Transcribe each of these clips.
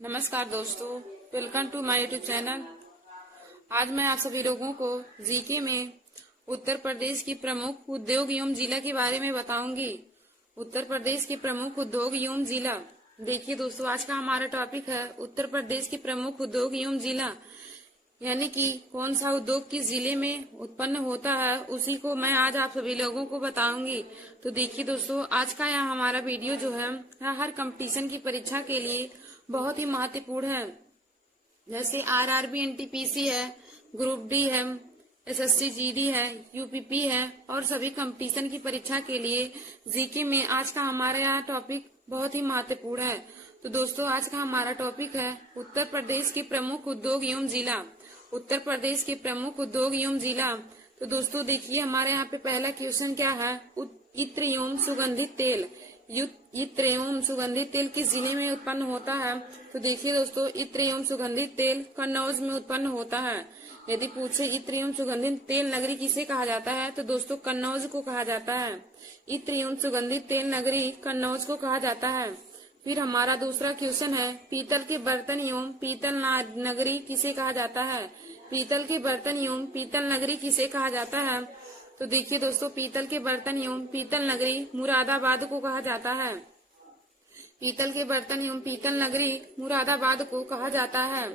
नमस्कार दोस्तों, welcome to my YouTube channel. आज मैं आप सभी लोगों को जीके में उत्तर प्रदेश की प्रमुख उद्योग एवं जिला के बारे में बताऊंगी। उत्तर प्रदेश के प्रमुख उद्योग एवं जिला। देखिए दोस्तों, आज का हमारा टॉपिक है उत्तर प्रदेश के प्रमुख उद्योग एवं जिला, यानी कि कौन सा उद्योग किस जिले में उत्पन्न होता है, उसी को मैं आज आप सभी लोगों को बताऊंगी। तो देखिए दोस्तों, आज का यह हमारा वीडियो जो है हर कंपटीशन की परीक्षा के लिए बहुत ही महत्वपूर्ण है। जैसे आरआरबी एनटीपीसी है, ग्रुप डी है, एसएससी जीडी है, यूपीपी है और सभी कंपटीशन की परीक्षा के लिए जीके में आज का हमारा यह टॉपिक बहुत ही महत्वपूर्ण है। तो दोस्तों, आज का हमारा टॉपिक है उत्तर प्रदेश के प्रमुख उद्योग एवं जिला। उत्तर प्रदेश के प्रमुख उद्योग एवं जिला। तो दोस्तों देखिए, हमारे यहाँ पे पहला क्वेश्चन क्या है, इत्र एवं सुगंधित तेल। इत्र एवं सुगंधित तेल किस जिले में उत्पन्न होता है? तो देखिए दोस्तों, इत्र एवं सुगंधित तेल कन्नौज में उत्पन्न होता है। यदि पूछे इत्र एवं सुगंधित तेल नगरी किसे कहा जाता है, तो दोस्तों कन्नौज को कहा जाता है। इत्र एवं सुगंधित तेल नगरी कन्नौज को कहा जाता है। फिर हमारा दूसरा क्वेश्चन है, पीतल के बर्तन एवं पीतल नगरी किसे कहा जाता है? पीतल के बर्तन एवं पीतल नगरी किसे कहा जाता है? तो देखिए दोस्तों, पीतल के बर्तन एवं पीतल नगरी मुरादाबाद को कहा जाता है। पीतल के बर्तन एवं पीतल नगरी मुरादाबाद को कहा जाता है।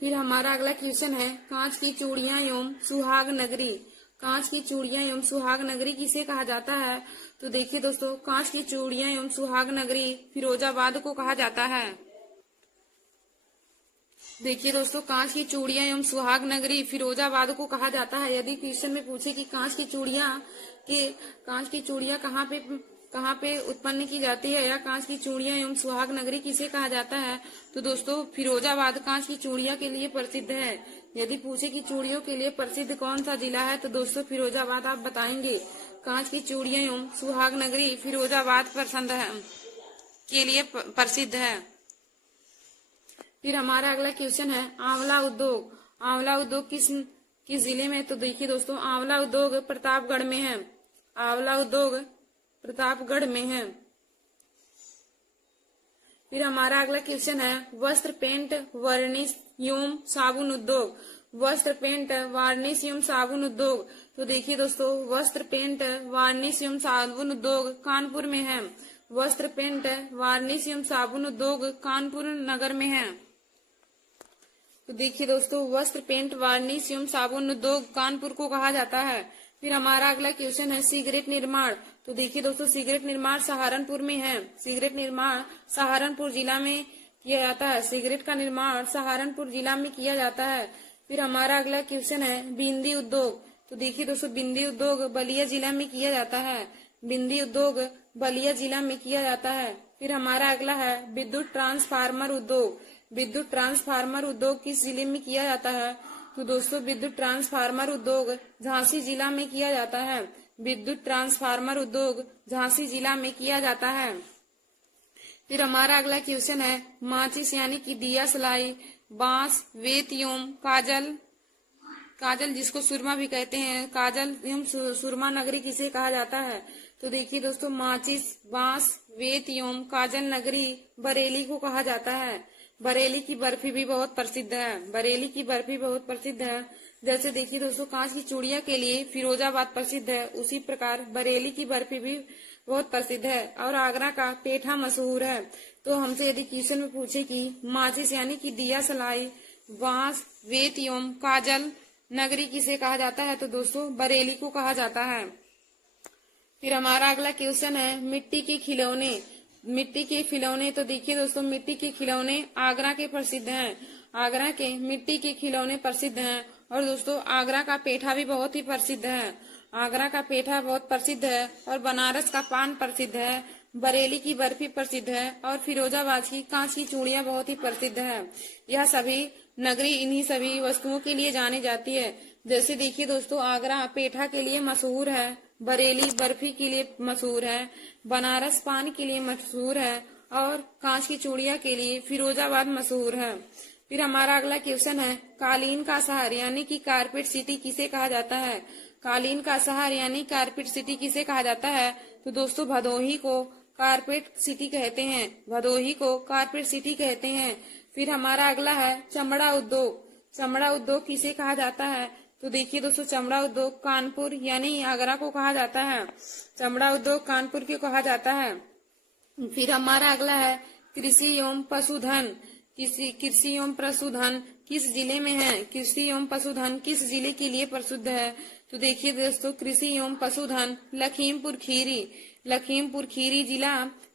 फिर हमारा अगला क्वेश्चन है, कांच की चूड़ियां एवं सुहाग नगरी। कांच की चूड़ियां एवं सुहाग नगरी किसे कहा जाता है? तो देखिए दोस्तों, कांच की चूड़ियां एवं सुहाग नगरी फिरोजाबाद को कहा जाता है। देखिए दोस्तों, कांच की चूड़ियां एवं सुहाग नगरी फिरोजाबाद को कहा जाता है। यदि क्वेश्चन में पूछे कि कांच की चूड़ियां कहाँ पे उत्पन्न की जाती है, या कांच की चूड़ियां एवं सुहाग नगरी किसे कहा जाता है, तो दोस्तों फिरोजाबाद कांच की चूड़ियां के लिए प्रसिद्ध है। यदि पूछे कि चूड़ियों के लिए प्रसिद्ध कौन सा जिला है, तो दोस्तों फिरोजाबाद आप बताएंगे। कांच की चूड़ियां एवं सुहाग नगरी फिरोजाबाद के लिए प्रसिद्ध है। फिर हमारा अगला क्वेश्चन है, आंवला उद्योग। आंवला उद्योग किस जिले में? तो देखिए दोस्तों, आंवला उद्योग प्रतापगढ़ में है। आंवला उद्योग प्रतापगढ़ में है। फिर हमारा अगला क्वेश्चन है, वस्त्र पेंट वर्निश एवं साबुन उद्योग। वस्त्र पेंट वार्निश एवं साबुन उद्योग। तो देखिए दोस्तों, वस्त्र पेंट वार्निश एवं साबुन उद्योग कानपुर में है। वस्त्र पेंट वार्निश एवं साबुन उद्योग कानपुर नगर में है। तो देखिए दोस्तों, वस्त्र पेंट वार्निश एवं साबुन उद्योग कानपुर को कहा जाता है। फिर हमारा अगला क्वेश्चन है, सिगरेट निर्माण। तो देखिए दोस्तों, सिगरेट निर्माण सहारनपुर में है। सिगरेट निर्माण सहारनपुर जिला में किया जाता है। सिगरेट का निर्माण सहारनपुर जिला में किया जाता है। फिर हमारा अगला क्वेश्चन है, बिंदी उद्योग। तो देखिए दोस्तों, बिंदी उद्योग बलिया जिला में किया जाता है। बिंदी उद्योग बलिया जिला में किया जाता है। फिर हमारा अगला है, विद्युत ट्रांसफार्मर उद्योग। विद्युत ट्रांसफार्मर उद्योग किस जिले में किया जाता है? तो दोस्तों, विद्युत ट्रांसफार्मर उद्योग झांसी जिला में किया जाता है। विद्युत ट्रांसफार्मर उद्योग झांसी जिला में किया जाता है। फिर हमारा अगला क्वेश्चन है, माचिस यानी कि दिया सलाई, बांस, वेत एवं काजल जिसको सुरमा भी कहते हैं, काजल एवं सुरमा नगरी किसे कहा जाता है? तो देखिए दोस्तों, माचिस, बांस, वेत एवं काजल नगरी बरेली को कहा जाता है। बरेली की बर्फी भी बहुत प्रसिद्ध है। बरेली की बर्फी बहुत प्रसिद्ध है। जैसे देखिए दोस्तों, कांच की चूड़ियां के लिए फिरोजाबाद प्रसिद्ध है, उसी प्रकार बरेली की बर्फी भी बहुत प्रसिद्ध है। और आगरा का पेठा मशहूर है। तो हमसे यदि क्वेश्चन में पूछे कि माचिस यानी कि दिया सलाई, बांस, वेत एवं काजल नगरी किसे कहा जाता है, तो दोस्तों बरेली को कहा जाता है। फिर हमारा अगला क्वेश्चन है, मिट्टी के खिलौने। मिट्टी के खिलौने। तो देखिए दोस्तों, मिट्टी के खिलौने आगरा के प्रसिद्ध हैं। आगरा के मिट्टी के खिलौने प्रसिद्ध हैं। और दोस्तों, आगरा का पेठा भी बहुत ही प्रसिद्ध है। आगरा का पेठा बहुत प्रसिद्ध है। और बनारस का पान प्रसिद्ध है। बरेली की बर्फी प्रसिद्ध है। और फिरोजाबाद की कांच की चूड़ियां बहुत ही प्रसिद्ध है। यह सभी नगरी इन्हीं सभी वस्तुओं के लिए जानी जाती है। जैसे देखिए दोस्तों, आगरा पेठा के लिए मशहूर है, बरेली बर्फी के लिए मशहूर है, बनारस पान के लिए मशहूर है, और कांच की चूड़ियां के लिए फिरोजाबाद मशहूर है। फिर हमारा अगला क्वेश्चन है, कालीन का शहर यानी कि कारपेट सिटी किसे कहा जाता है? कालीन का शहर यानी कारपेट सिटी किसे कहा जाता है? तो दोस्तों भदोही को कारपेट सिटी कहते हैं। भदोही को कारपेट सिटी कहते हैं। फिर हमारा अगला है चमड़ा उद्योग। चमड़ा उद्योग किसे कहा जाता है? तो देखिए दोस्तों, चमड़ा उद्योग कानपुर यानी आगरा को कहा जाता है। चमड़ा उद्योग कानपुर को कहा जाता है। फिर हमारा अगला है कृषि एवं पशुधन। कृषि एवं पशुधन किस जिले में है? कृषि एवं पशुधन किस जिले के लिए प्रसिद्ध है? तो देखिए दोस्तों, कृषि एवं पशुधन लखीमपुर खीरी। लखीमपुर खीरी जिला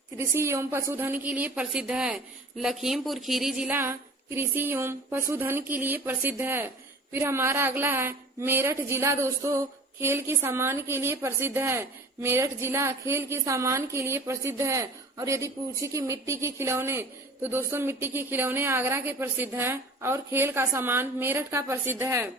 कृषि एवं पशुधन के लिए प्रसिद्ध है। लखीमपुर खीरी जिला कृषि एवं पशुधन के लिए प्रसिद्ध है। फिर हमारा अगला है मेरठ जिला। दोस्तों, खेल के सामान के लिए प्रसिद्ध है। मेरठ जिला खेल के सामान के लिए प्रसिद्ध है। और यदि पूछे कि मिट्टी के खिलौने, तो दोस्तों मिट्टी के खिलौने आगरा के प्रसिद्ध हैं और खेल का सामान मेरठ का प्रसिद्ध है।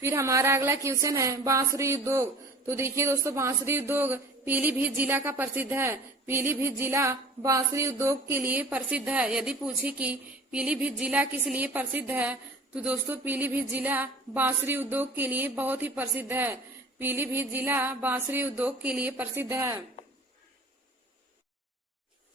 फिर हमारा अगला क्वेश्चन है बांसुरी उद्योग। तो देखिए दोस्तों, बांसुरी उद्योग पीलीभीत जिला का प्रसिद्ध है। पीलीभीत जिला बांसुरी उद्योग के लिए प्रसिद्ध है। यदि पूछे कि पीलीभीत जिला किस लिए प्रसिद्ध है, तो दोस्तों पीलीभीत जिला बांसुरी उद्योग के लिए बहुत ही प्रसिद्ध है। पीलीभीत जिला बांसुरी उद्योग के लिए प्रसिद्ध है।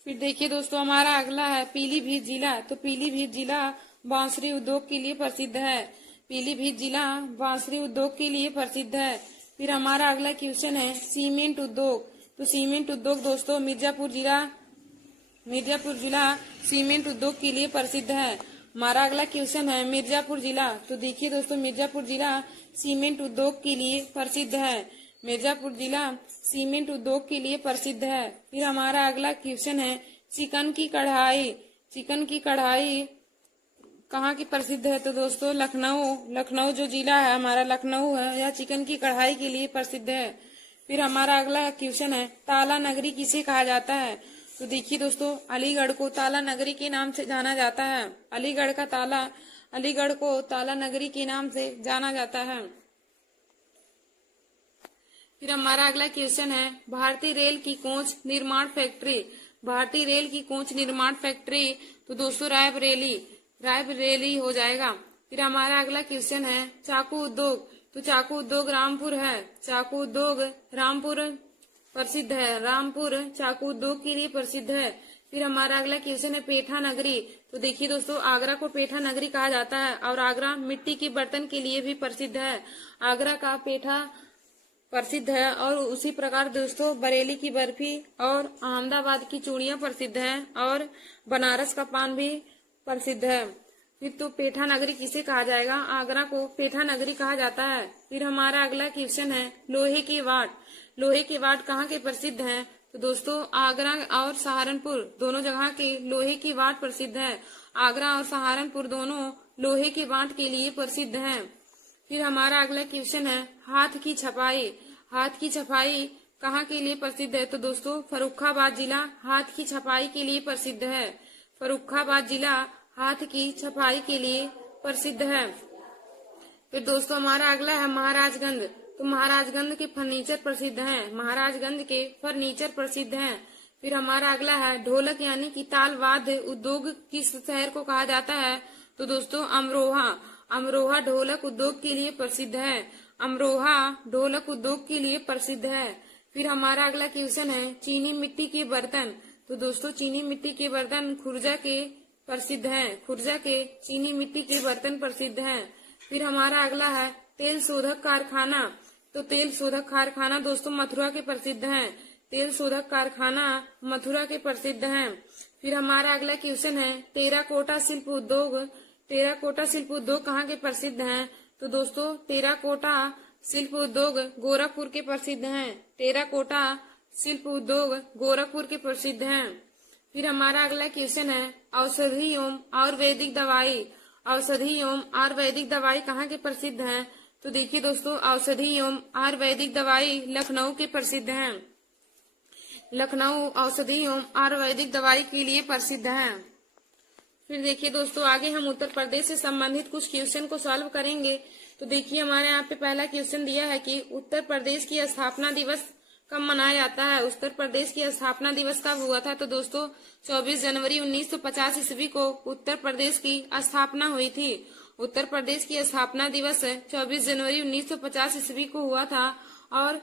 फिर देखिए दोस्तों, हमारा अगला है पीलीभीत जिला। तो पीलीभीत जिला बांसुरी उद्योग के लिए प्रसिद्ध है। पीलीभीत जिला बांसुरी उद्योग के लिए प्रसिद्ध है। फिर हमारा अगला क्वेश्चन है सीमेंट उद्योग। तो सीमेंट उद्योग दोस्तों मिर्जापुर जिला सीमेंट उद्योग के लिए प्रसिद्ध है। हमारा अगला क्वेश्चन है मिर्जापुर जिला। तो देखिए दोस्तों, मिर्जापुर जिला सीमेंट उद्योग के लिए प्रसिद्ध है। मिर्जापुर जिला सीमेंट उद्योग के लिए प्रसिद्ध है। फिर हमारा अगला क्वेश्चन है चिकन की कढ़ाई। चिकन की कढ़ाई कहाँ की प्रसिद्ध है? तो दोस्तों लखनऊ जो जिला है हमारा लखनऊ है, यह चिकन की कढ़ाई के लिए प्रसिद्ध है। फिर हमारा अगला क्वेश्चन है ताला नगरी किसे कहा जाता है? तो देखिए दोस्तों, अलीगढ़ को ताला नगरी के नाम से जाना जाता है। अलीगढ़ को ताला नगरी के नाम से जाना जाता है। फिर हमारा अगला क्वेश्चन है भारतीय रेल की कोच निर्माण फैक्ट्री। भारतीय रेल की कोच निर्माण फैक्ट्री, तो दोस्तों रायबरेली हो जाएगा। फिर हमारा अगला क्वेश्चन है चाकू उद्योग। तो चाकू उद्योग रामपुर है। चाकू उद्योग रामपुर प्रसिद्ध है। रामपुर चाकू उद्योग के लिए प्रसिद्ध है। फिर हमारा अगला क्वेश्चन है पेठा नगरी। तो देखिए दोस्तों, आगरा को पेठा नगरी कहा जाता है और आगरा मिट्टी के बर्तन के लिए भी प्रसिद्ध है। आगरा का पेठा प्रसिद्ध है और उसी प्रकार दोस्तों बरेली की बर्फी और अहमदाबाद की चूड़ियां प्रसिद्ध हैं और बनारस का पान भी प्रसिद्ध है। फिर तो पेठा नगरी किसे कहा जाएगा? आगरा को पेठा नगरी कहा जाता है। फिर हमारा अगला क्वेश्चन है लोहे के वाट। लोहे के वाट कहाँ के प्रसिद्ध हैं? तो दोस्तों आगरा और सहारनपुर दोनों जगह के लोहे की वाट प्रसिद्ध है। आगरा और सहारनपुर दोनों लोहे के वाट के लिए प्रसिद्ध हैं। फिर हमारा अगला क्वेश्चन है हाथ की छपाई। हाथ की छपाई कहाँ के लिए प्रसिद्ध है? तो दोस्तों फर्रुखाबाद जिला हाथ की छपाई के लिए प्रसिद्ध है। फर्रुखाबाद जिला हाथ की छपाई के लिए प्रसिद्ध है। फिर दोस्तों हमारा अगला है महाराजगंज। तो महाराजगंज के फर्नीचर प्रसिद्ध हैं। महाराजगंज के फर्नीचर प्रसिद्ध हैं। फिर हमारा अगला है ढोलक यानी कि ताल वाद्य उद्योग किस शहर को कहा जाता है? तो दोस्तों अमरोहा। अमरोहा ढोलक उद्योग के लिए प्रसिद्ध है। अमरोहा ढोलक उद्योग के लिए प्रसिद्ध है। फिर हमारा अगला क्वेश्चन है चीनी मिट्टी के बर्तन। तो दोस्तों चीनी मिट्टी के बर्तन खुर्जा के प्रसिद्ध हैं। खुर्जा के चीनी मिट्टी के बर्तन प्रसिद्ध हैं। फिर हमारा अगला है तेल शोधक कारखाना। तो तेल शोधक कारखाना दोस्तों मथुरा के प्रसिद्ध हैं। तेल शोधक कारखाना मथुरा के प्रसिद्ध हैं। फिर हमारा अगला क्वेश्चन है टेराकोटा शिल्प उद्योग। टेराकोटा शिल्प उद्योग कहाँ के प्रसिद्ध हैं? तो दोस्तों टेराकोटा शिल्प उद्योग गोरखपुर के प्रसिद्ध हैं। टेराकोटा शिल्प उद्योग गोरखपुर के प्रसिद्ध हैं। फिर हमारा अगला क्वेश्चन है औषधि एवं आयुर्वेदिक दवाई। औषधि एवं आयुर्वेदिक दवाई कहाँ के प्रसिद्ध हैं? तो देखिए दोस्तों औषधि एवं आयुर्वेदिक दवाई लखनऊ के प्रसिद्ध हैं। लखनऊ औषधि एवं आयुर्वेदिक दवाई के लिए प्रसिद्ध है। फिर देखिए दोस्तों आगे हम उत्तर प्रदेश से संबंधित कुछ क्वेश्चन को सॉल्व करेंगे। तो देखिए हमारे यहाँ पे पहला क्वेश्चन दिया है कि उत्तर प्रदेश की स्थापना दिवस कब मनाया जाता है? उत्तर प्रदेश की स्थापना दिवस कब हुआ था? तो दोस्तों 24 जनवरी 1950 ईस्वी को उत्तर प्रदेश की स्थापना हुई थी। उत्तर प्रदेश की स्थापना दिवस 24 जनवरी 1950 ईस्वी को हुआ था और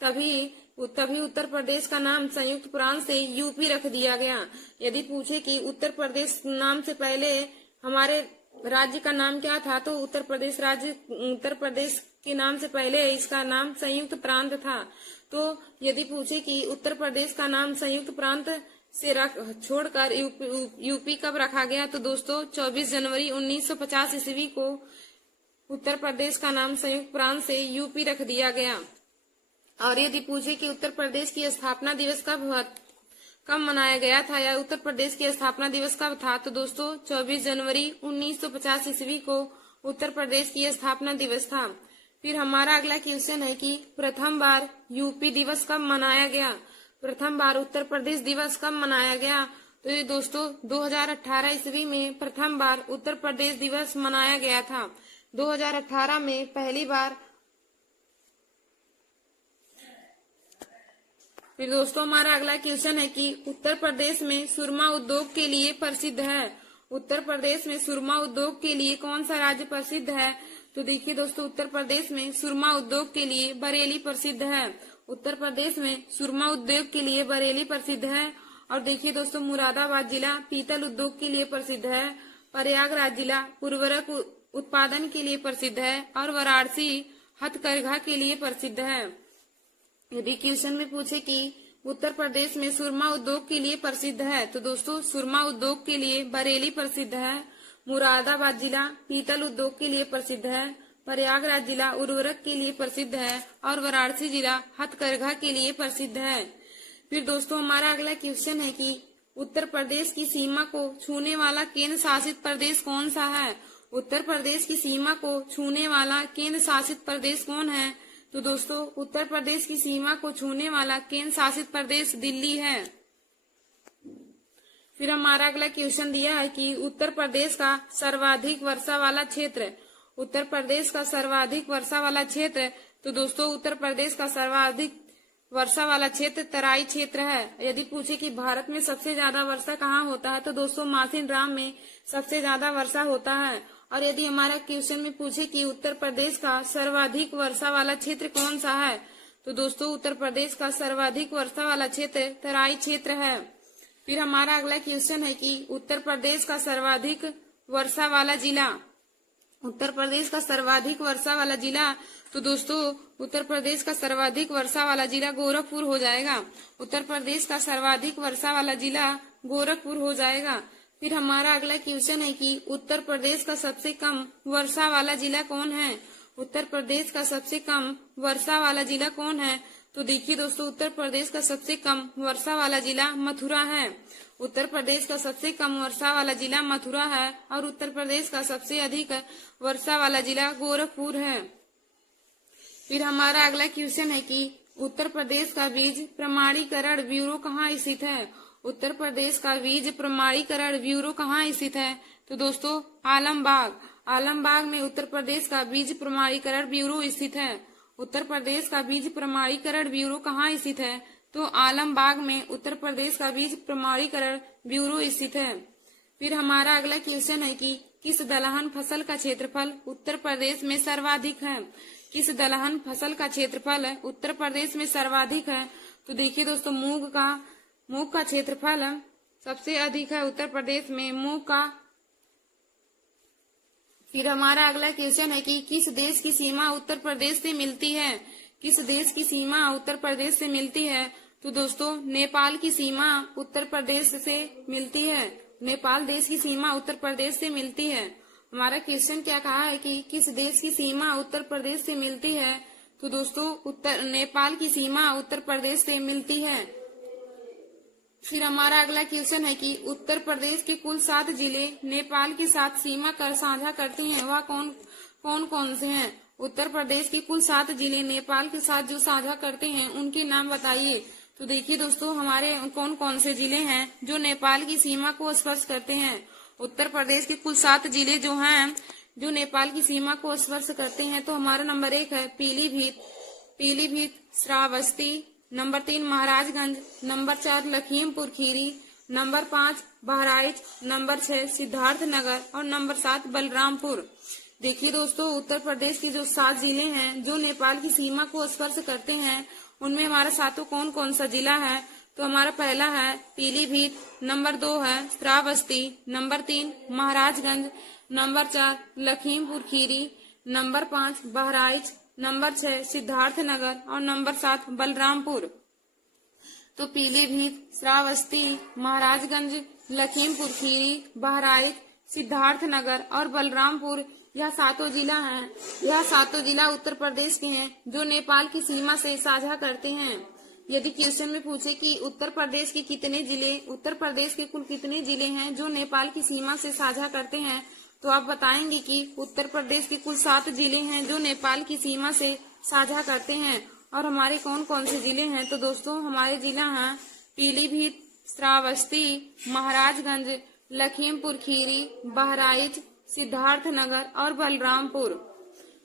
तभी तभी उत्तर प्रदेश का नाम संयुक्त प्रांत से यूपी रख दिया गया। यदि पूछे कि उत्तर प्रदेश नाम से पहले हमारे राज्य का नाम क्या था, तो उत्तर प्रदेश के नाम से पहले इसका नाम संयुक्त प्रांत था। तो यदि पूछे कि उत्तर प्रदेश का नाम संयुक्त प्रांत से छोड़कर यूपी कब रखा गया, तो दोस्तों 24 जनवरी 1950 ईस्वी को उत्तर प्रदेश का नाम संयुक्त प्रांत से यूपी रख दिया गया। और यदि पूछे कि उत्तर प्रदेश की स्थापना दिवस कब मनाया गया था, या उत्तर प्रदेश की स्थापना दिवस कब था, तो दोस्तों 24 जनवरी 1950 ईस्वी को उत्तर प्रदेश की स्थापना दिवस था। फिर हमारा अगला क्वेश्चन है कि प्रथम बार यूपी दिवस कब मनाया गया, प्रथम बार उत्तर प्रदेश दिवस कब मनाया गया, तो ये दोस्तों 2018 ईस्वी में प्रथम बार उत्तर प्रदेश दिवस मनाया गया था। 2018 में पहली बार। फिर दोस्तों हमारा अगला क्वेश्चन है कि उत्तर प्रदेश में सुरमा उद्योग के लिए प्रसिद्ध है। उत्तर प्रदेश में सुरमा उद्योग के लिए कौन सा राज्य प्रसिद्ध है, तो देखिए दोस्तों उत्तर प्रदेश में सुरमा उद्योग के लिए बरेली प्रसिद्ध है। उत्तर प्रदेश में सुरमा उद्योग के लिए बरेली प्रसिद्ध है। और देखिए दोस्तों मुरादाबाद जिला पीतल उद्योग के लिए प्रसिद्ध है। प्रयागराज जिला उर्वरक उत्पादन के लिए प्रसिद्ध है। और वाराणसी हथकरघा के लिए प्रसिद्ध है। यदि क्वेश्चन में पूछे कि उत्तर प्रदेश में सुरमा उद्योग के लिए प्रसिद्ध है, तो दोस्तों सुरमा उद्योग के लिए बरेली प्रसिद्ध है। मुरादाबाद जिला पीतल उद्योग के लिए प्रसिद्ध है। प्रयागराज जिला उर्वरक के लिए प्रसिद्ध है। और वाराणसी जिला हथकरघा के लिए प्रसिद्ध है। फिर दोस्तों हमारा अगला क्वेश्चन है कि उत्तर प्रदेश की सीमा को छूने वाला केंद्र शासित प्रदेश कौन सा है। उत्तर प्रदेश की सीमा को छूने वाला केंद्र शासित प्रदेश कौन है, तो दोस्तों उत्तर प्रदेश की सीमा को छूने वाला केंद्र शासित प्रदेश दिल्ली है। फिर हमारा अगला क्वेश्चन दिया है कि उत्तर प्रदेश का सर्वाधिक वर्षा वाला क्षेत्र। उत्तर प्रदेश का सर्वाधिक वर्षा वाला क्षेत्र, तो दोस्तों उत्तर प्रदेश का सर्वाधिक वर्षा वाला क्षेत्र तराई क्षेत्र है। यदि पूछे कि भारत में सबसे ज्यादा वर्षा कहाँ होता है, तो दोस्तों मासिन राम में सबसे ज्यादा वर्षा होता है। और यदि हमारा क्वेश्चन में पूछे कि उत्तर प्रदेश का सर्वाधिक वर्षा वाला क्षेत्र कौन सा है, तो दोस्तों उत्तर प्रदेश का सर्वाधिक वर्षा वाला क्षेत्र तराई क्षेत्र है। फिर हमारा अगला क्वेश्चन है कि उत्तर प्रदेश का सर्वाधिक वर्षा वाला जिला। उत्तर प्रदेश का सर्वाधिक वर्षा वाला जिला, तो दोस्तों उत्तर प्रदेश का सर्वाधिक वर्षा वाला जिला गोरखपुर हो जाएगा। उत्तर प्रदेश का सर्वाधिक वर्षा वाला जिला गोरखपुर हो जाएगा। फिर हमारा अगला क्वेश्चन है कि उत्तर प्रदेश का सबसे कम वर्षा वाला जिला कौन है। उत्तर प्रदेश का सबसे कम वर्षा वाला जिला कौन है, तो देखिए दोस्तों उत्तर प्रदेश का सबसे कम वर्षा वाला जिला मथुरा है। उत्तर प्रदेश का सबसे कम वर्षा वाला जिला मथुरा है। और उत्तर प्रदेश का सबसे अधिक वर्षा वाला जिला गोरखपुर है। फिर हमारा अगला क्वेश्चन है कि उत्तर प्रदेश का बीज प्रमाणीकरण ब्यूरो कहाँ स्थित है। उत्तर प्रदेश का बीज प्रमाणीकरण ब्यूरो कहाँ स्थित है, तो दोस्तों आलमबाग। आलमबाग में उत्तर प्रदेश का बीज प्रमाणीकरण ब्यूरो स्थित है। उत्तर प्रदेश का बीज प्रमाणीकरण ब्यूरो कहाँ स्थित है, तो आलमबाग में उत्तर प्रदेश का बीज प्रमाणीकरण ब्यूरो स्थित है। फिर हमारा अगला क्वेश्चन है कि किस दलहन फसल का क्षेत्रफल उत्तर प्रदेश में सर्वाधिक है। किस दलहन फसल का क्षेत्रफल उत्तर प्रदेश में सर्वाधिक है, तो देखिए दोस्तों मूंग का क्षेत्रफल सबसे अधिक है उत्तर प्रदेश में मूंग का। फिर हमारा अगला क्वेश्चन है कि किस देश की सीमा उत्तर प्रदेश से मिलती है। किस देश की सीमा उत्तर प्रदेश से मिलती है, तो दोस्तों नेपाल की सीमा उत्तर प्रदेश से मिलती है। नेपाल देश की सीमा उत्तर प्रदेश से मिलती है। हमारा क्वेश्चन क्या कहा है कि किस देश की सीमा उत्तर प्रदेश से मिलती है, तो दोस्तों नेपाल की सीमा उत्तर प्रदेश से मिलती है। फिर हमारा अगला क्वेश्चन है कि उत्तर प्रदेश के कुल 7 जिले नेपाल के साथ सीमा कर साझा करते हैं, वह कौन कौन से हैं। उत्तर प्रदेश के कुल 7 जिले नेपाल के साथ जो साझा करते हैं उनके नाम बताइए। तो देखिए दोस्तों हमारे कौन कौन से जिले हैं जो नेपाल की सीमा को स्पर्श करते हैं। उत्तर प्रदेश के कुल 7 जिले जो हैं जो नेपाल की सीमा को स्पर्श करते हैं, तो हमारा नंबर 1 है Pilibhit Shravasti, number 3 Maharajganj, number 4 Lakhimpur Kheri, number 5 Bahraich, number 6 Siddharthnagar और नंबर 7 बलरामपुर। देखिए दोस्तों उत्तर प्रदेश के जो 7 जिले हैं जो नेपाल की सीमा को स्पर्श करते हैं उनमें हमारा सातों कौन कौन सा जिला है? तो हमारा पहला है पीलीभीत, नंबर 2 है Shravasti, number 3 Maharajganj, number 4 Lakhimpur Kheri, number 5 Bahraich, number 6 Siddharthnagar और नंबर 7 बलरामपुर। तो पीलीभीत, श्रावस्ती, महाराजगंज, लखीमपुर खीरी, बहराइच, सिद्धार्थनगर और बलरामपुर, यह सातों जिला हैं। यह सातों जिला उत्तर प्रदेश के हैं जो नेपाल की सीमा से साझा करते हैं। यदि क्वेश्चन में पूछे कि उत्तर प्रदेश के कुल कितने जिले हैं जो नेपाल की सीमा से साझा करते हैं, तो आप बताएंगे कि उत्तर प्रदेश के कुल 7 जिले हैं जो नेपाल की सीमा से साझा करते हैं। और हमारे कौन कौन से जिले हैं? तो दोस्तों हमारे जिला हैं पीलीभीत, श्रावस्ती, महाराजगंज, लखीमपुर खीरी, बहराइच, सिद्धार्थनगर और बलरामपुर।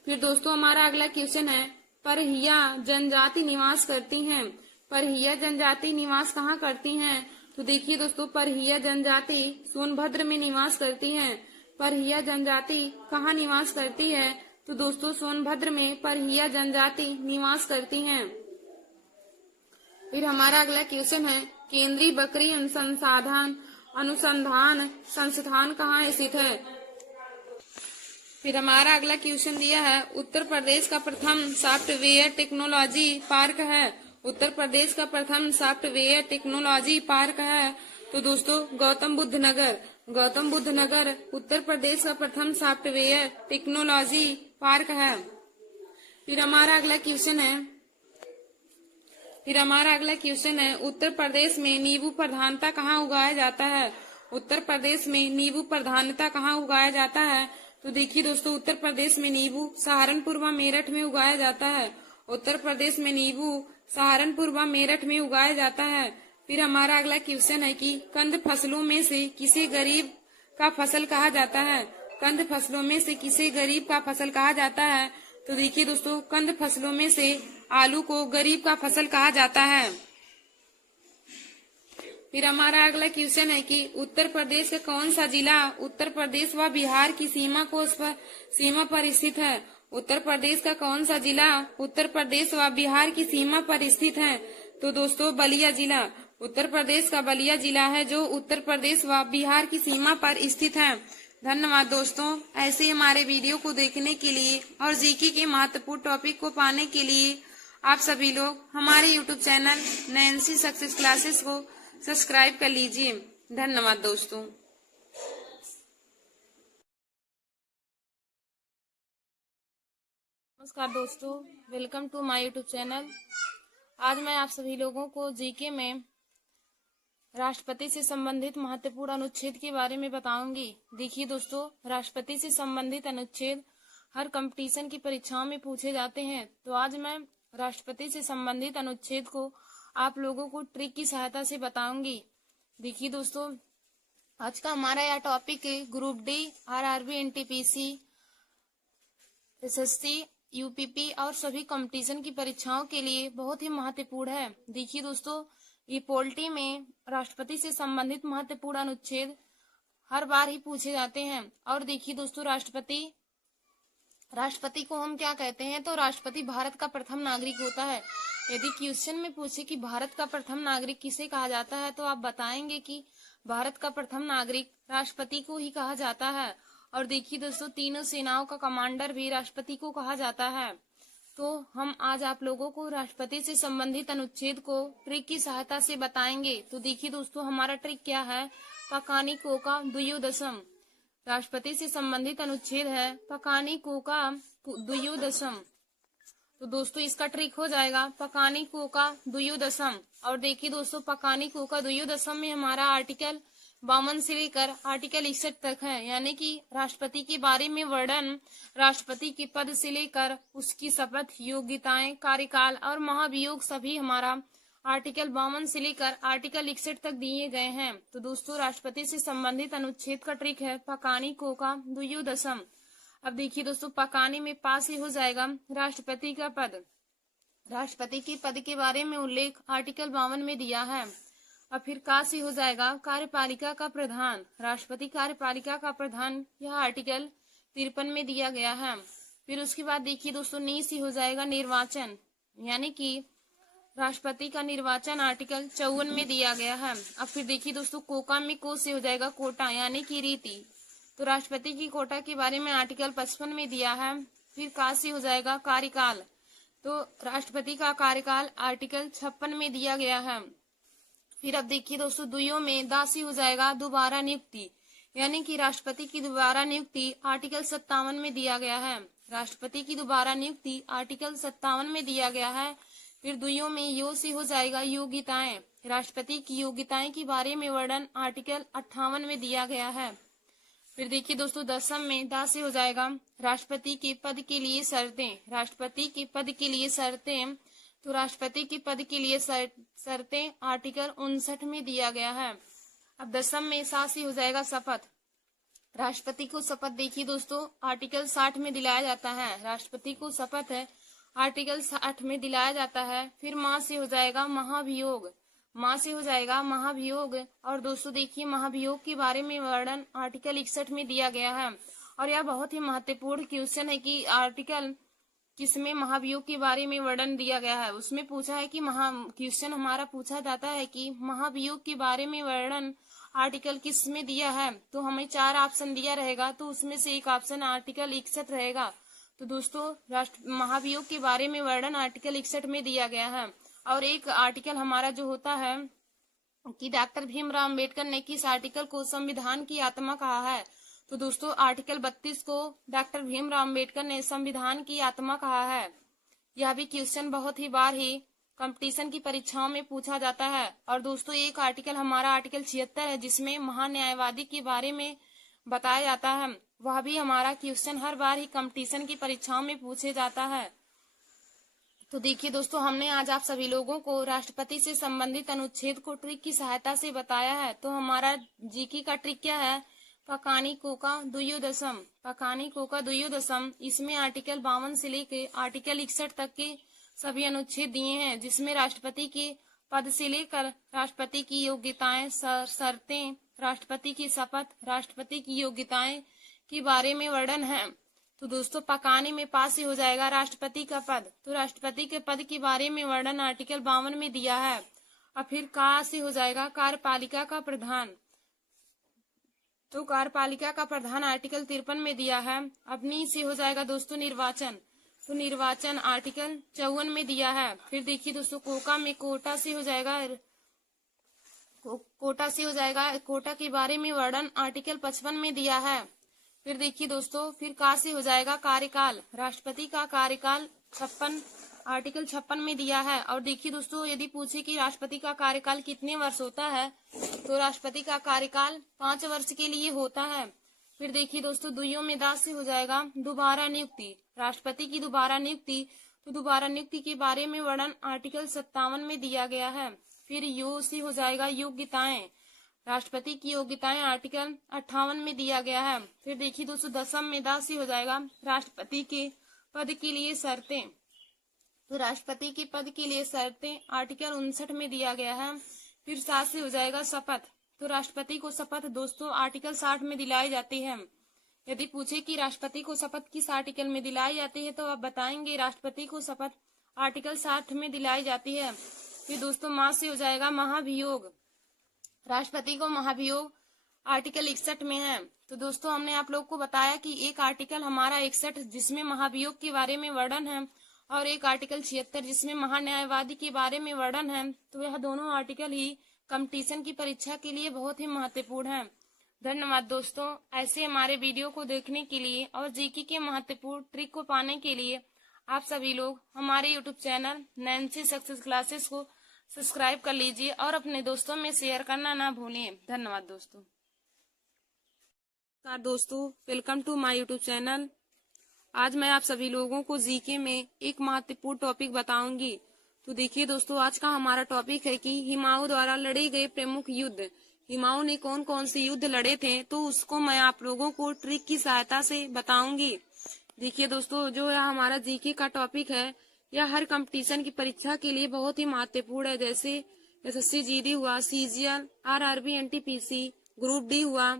फिर दोस्तों हमारा अगला क्वेश्चन है, परहिया जनजाति निवास करती हैं। परहिया जनजाति निवास कहाँ करती हैं? तो देखिए दोस्तों, परहिया जनजाति सोनभद्र में निवास करती हैं। परहिया जनजाति कहाँ निवास करती है? तो दोस्तों सोनभद्र में परहिया जनजाति निवास करती हैं। फिर हमारा अगला क्वेश्चन है, केंद्रीय बकरी अनुसंधान संस्थान कहाँ स्थित है? फिर हमारा अगला क्वेश्चन दिया है, उत्तर प्रदेश का प्रथम सॉफ्टवेयर टेक्नोलॉजी पार्क है। उत्तर प्रदेश का प्रथम सॉफ्टवेयर टेक्नोलॉजी पार्क है। तो दोस्तों गौतम बुद्ध नगर उत्तर प्रदेश का प्रथम सॉफ्टवेयर टेक्नोलॉजी पार्क है। फिर हमारा अगला क्वेश्चन है, उत्तर प्रदेश में नींबू प्रधानता कहाँ उगाया जाता है? उत्तर प्रदेश में नींबू प्रधानता कहाँ उगाया जाता है? तो देखिए दोस्तों, उत्तर प्रदेश में नींबू सहारनपुर व मेरठ में उगाया जाता है। उत्तर प्रदेश में नींबू सहारनपुर व मेरठ में उगाया जाता है। फिर हमारा अगला क्वेश्चन है कि कंद फसलों में से किसे गरीब का फसल कहा जाता है? कंद फसलों में से किसे गरीब का फसल कहा जाता है? तो देखिए दोस्तों, कंद फसलों में से आलू को गरीब का फसल कहा जाता है। फिर हमारा अगला क्वेश्चन है कि उत्तर प्रदेश का कौन सा जिला उत्तर प्रदेश व बिहार की सीमा पर स्थित है? उत्तर प्रदेश का कौन सा जिला उत्तर प्रदेश व बिहार की सीमा पर स्थित है? तो दोस्तों बलिया जिला। उत्तर प्रदेश का बलिया जिला है जो उत्तर प्रदेश व बिहार की सीमा पर स्थित है। धन्यवाद दोस्तों। ऐसे हमारे वीडियो को देखने के लिए और जीके के महत्वपूर्ण टॉपिक को पाने के लिए आप सभी लोग हमारे YouTube channel Nancy success classes को सब्सक्राइब कर लीजिए। धन्यवाद दोस्तों। नमस्कार दोस्तों, welcome to my YouTube channel. आज मैं आप सभी लोगों को जीके में राष्ट्रपति से संबंधित महत्वपूर्ण अनुच्छेद के बारे में बताऊंगी। देखिए दोस्तों, राष्ट्रपति से संबंधित अनुच्छेद हर कंपटीशन की परीक्षाओं में पूछे जाते हैं। तो आज मैं राष्ट्रपति से संबंधित अनुच्छेद को आप लोगों को ट्रिक की सहायता से बताऊंगी। देखिए दोस्तों, आज का हमारा यह टॉपिक है group D, RRB, NTPC, SSC, UPP और सभी कंपटीशन की परीक्षाओं के लिए बहुत ही महत्वपूर्ण है। देखिए दोस्तों, ये पॉलिटी में राष्ट्रपति से संबंधित महत्वपूर्ण अनुच्छेद हर बार ही पूछे जाते हैं। और देखिए दोस्तों, राष्ट्रपति को हम क्या कहते हैं? तो राष्ट्रपति भारत का प्रथम नागरिक होता है। यदि क्वेश्चन में पूछे कि भारत का प्रथम नागरिक किसे कहा जाता है, तो आप बताएंगे कि भारत का प्रथम नागरिक राष्ट्रपति को ही कहा जाता है। और देखिए दोस्तों, तीनों सेनाओं का कमांडर भी राष्ट्रपति को कहा जाता है। तो हम आज आप लोगों को राष्ट्रपति से संबंधित अनुच्छेद को ट्रिक की सहायता से बताएंगे। तो देखिए दोस्तों, हमारा ट्रिक क्या है? पकानी कोका द्वयोदशम। राष्ट्रपति से संबंधित अनुच्छेद है पकानी कोका द्वयोदशम। तो दोस्तों इसका ट्रिक हो जाएगा पकानी कोका द्वयोदशम। और देखिए दोस्तों, पकानी कोका द्वयोदशम में हमारा आर्टिकल 52 से लेकर आर्टिकल 61 तक है, यानी कि राष्ट्रपति के बारे में वर्णन राष्ट्रपति के पद से लेकर उसकी शपथ, योग्यताएं, कार्यकाल और महाभियोग सभी हमारा आर्टिकल 52 से लेकर आर्टिकल 61 तक दिए गए हैं। तो दोस्तों, राष्ट्रपति से संबंधित अनुच्छेद का ट्रिक है पकानी कोका द्वयोदशम। अब देखिए दोस्तों, पकाने में पास ही हो जाएगा राष्ट्रपति का पद। राष्ट्रपति के पद के बारे में उल्लेख आर्टिकल 52 में दिया है। और फिर का से हो जाएगा कार्यपालिका का प्रधान। राष्ट्रपति कार्यपालिका का प्रधान, यह आर्टिकल 53 में दिया गया है। फिर उसके बाद देखिए दोस्तों, नी से हो जाएगा निर्वाचन, यानी कि राष्ट्रपति का निर्वाचन आर्टिकल 54 में दिया गया है। अब फिर देखिए दोस्तों, कोका में को से हो जाएगा कोटा यानी कि रीति। तो राष्ट्रपति की कोटा के बारे में आर्टिकल 55 में दिया है। फिर का से हो जाएगा कार्यकाल। तो राष्ट्रपति का कार्यकाल आर्टिकल 56 में दिया गया है। फिर अब देखिए दोस्तों, दुइयों में दा से हो जाएगा दोबारा नियुक्ति यानी कि राष्ट्रपति की दोबारा नियुक्ति आर्टिकल 57 में दिया गया है। राष्ट्रपति की दोबारा नियुक्ति आर्टिकल 57 में दिया गया है। फिर दुइयों में यो से हो जाएगा योग्यताएं। राष्ट्रपति की योग्यताएं के बारे में वर्णन आर्टिकल 58 में दिया गया है। फिर देखिए दोस्तों, 10 में दा से हो जाएगा राष्ट्रपति के पद के लिए शर्तें। राष्ट्रपति के पद के लिए शर्तें, तो राष्ट्रपति के पद के लिए शर्तें आर्टिकल 59 में दिया गया है। अब 10 में सा से हो जाएगा शपथ। राष्ट्रपति को शपथ देखिए दोस्तों आर्टिकल 60 में दिलाया जाता है। राष्ट्रपति को शपथ है आर्टिकल 60 में दिलाया जाता है। फिर माँ से हो जाएगा महाभियोग। माँ से हो जाएगा महाभियोग। और दोस्तों देखिए, महाभियोग के बारे में वर्णन आर्टिकल 61 में दिया गया है। और यह बहुत ही महत्वपूर्ण क्वेश्चन है कि आर्टिकल किसमें महाभियोग के बारे में वर्णन दिया गया है। उसमें पूछा है कि क्वेश्चन हमारा पूछा जाता है कि महाभियोग के बारे में वर्णन आर्टिकल किस में दिया है। तो हमें 4 ऑप्शन दिया रहेगा, तो उसमें से एक ऑप्शन आर्टिकल 61 रहेगा। तो दोस्तों, महाभियोग के बारे में वर्णन आर्टिकल 61 में दिया गया है। और एक आर्टिकल हमारा जो होता है कि डॉक्टर भीमराव अम्बेडकर ने किस आर्टिकल को संविधान की आत्मा कहा है। तो दोस्तों, आर्टिकल 32 को डॉक्टर भीमराव अम्बेडकर ने संविधान की आत्मा कहा है। यह भी क्वेश्चन बहुत ही बार ही कंपटीशन की परीक्षाओं में पूछा जाता है। और दोस्तों, एक आर्टिकल हमारा आर्टिकल 76 है जिसमें महान्यायवादी के बारे में बताया जाता है। वह भी हमारा क्वेश्चन हर बार ही कंपटीशन की परीक्षाओं में पूछे जाता है। तो देखिए दोस्तों, हमने आज आप सभी लोगों को राष्ट्रपति से संबंधित अनुच्छेद को ट्रिक की सहायता से बताया है। तो हमारा जीके का ट्रिक क्या है? पकानी कोका द्वयोदशम। पकानी कोका द्वयोदशम, इसमें आर्टिकल 52 से लेकर आर्टिकल 61 तक के सभी अनुच्छेद दिए हैं, जिसमें राष्ट्रपति के पद से लेकर राष्ट्रपति की योग्यताएं, शर्तें, राष्ट्रपति की शपथ, राष्ट्रपति की योग्यताएं के बारे में वर्णन है। तो दोस्तों, पकाने में पास से हो जाएगा राष्ट्रपति का पद। तो राष्ट्रपति के पद के बारे में वर्णन आर्टिकल 52 में दिया है। और फिर का से हो जाएगा कार्यपालिका का प्रधान। तो कार्यपालिका का प्रधान आर्टिकल 53 में दिया है। अपनी से हो जाएगा दोस्तों निर्वाचन। तो निर्वाचन आर्टिकल 54 में दिया है। फिर देखिए दोस्तों, कोका में कोटा से हो जाएगा कोटा के बारे में वर्णन आर्टिकल 55 में दिया है। फिर देखिए दोस्तों, फिर का से हो जाएगा कार्यकाल। राष्ट्रपति का कार्यकाल आर्टिकल 56 में दिया है। और देखिए दोस्तों, यदि पूछे कि राष्ट्रपति का कार्यकाल कितने वर्ष होता है, तो राष्ट्रपति का कार्यकाल 5 वर्ष के लिए होता है। फिर देखिए दोस्तों, दुइयों में दास से हो जाएगा दोबारा नियुक्ति। राष्ट्रपति की दोबारा नियुक्ति, तो दोबारा नियुक्ति के बारे में वर्णन आर्टिकल 57 में दिया गया है। फिर यो से हो जाएगा योग्यताएं। राष्ट्रपति की योग्यताएं आर्टिकल 58 में दिया गया है। फिर देखिए दोस्तों, 10 में दा से हो जाएगा राष्ट्रपति के पद के लिए शर्तें। तो राष्ट्रपति के पद के लिए शर्तें आर्टिकल 59 में दिया गया है। फिर 7 से हो जाएगा शपथ। तो राष्ट्रपति को शपथ दोस्तों आर्टिकल 60 में दिलाई जाती है। यदि पूछे कि राष्ट्रपति को शपथ किस आर्टिकल में दिलाई जाती है, तो आप बताएंगे राष्ट्रपति को शपथ आर्टिकल 60 में दिलाई जाती है। फिर दोस्तों, माँ से हो जाएगा महाभियोग। राष्ट्रपति को महाभियोग आर्टिकल 61 में है। तो दोस्तों, हमने आप लोग को बताया कि एक आर्टिकल हमारा 61 जिसमें महाभियोग के बारे में वर्णन है, और एक आर्टिकल 76 जिसमें महान्यायवादी के बारे में वर्णन है। तो यह दोनों आर्टिकल ही कंपटीशन की परीक्षा के लिए बहुत ही महत्वपूर्ण है। धन्यवाद दोस्तों। ऐसे हमारे वीडियो को देखने के लिए और जीके के महत्वपूर्ण ट्रिक को पाने के लिए आप सभी लोग हमारे YouTube channel Nancy success classes को सब्सक्राइब कर लीजिए और अपने दोस्तों में शेयर करना ना भूलें। धन्यवाद दोस्तों। नमस्कार दोस्तों, welcome to my YouTube channel. आज मैं आप सभी लोगों को जीके में एक महत्वपूर्ण टॉपिक बताऊंगी। तो देखिए दोस्तों, आज का हमारा टॉपिक है कि हुमायूं द्वारा लड़े गए प्रमुख युद्ध। हुमायूं ने कौन कौन से युद्ध लड़े थे, तो उसको मैं आप लोगों को ट्रिक की सहायता से बताऊंगी। देखिए दोस्तों, जो है हमारा जीके का टॉपिक है, यह हर कंपटीशन की परीक्षा के लिए बहुत ही महत्वपूर्ण है। जैसे एसएससी जीडी हुआ, CGL, RRB, NTPC, group D हुआ,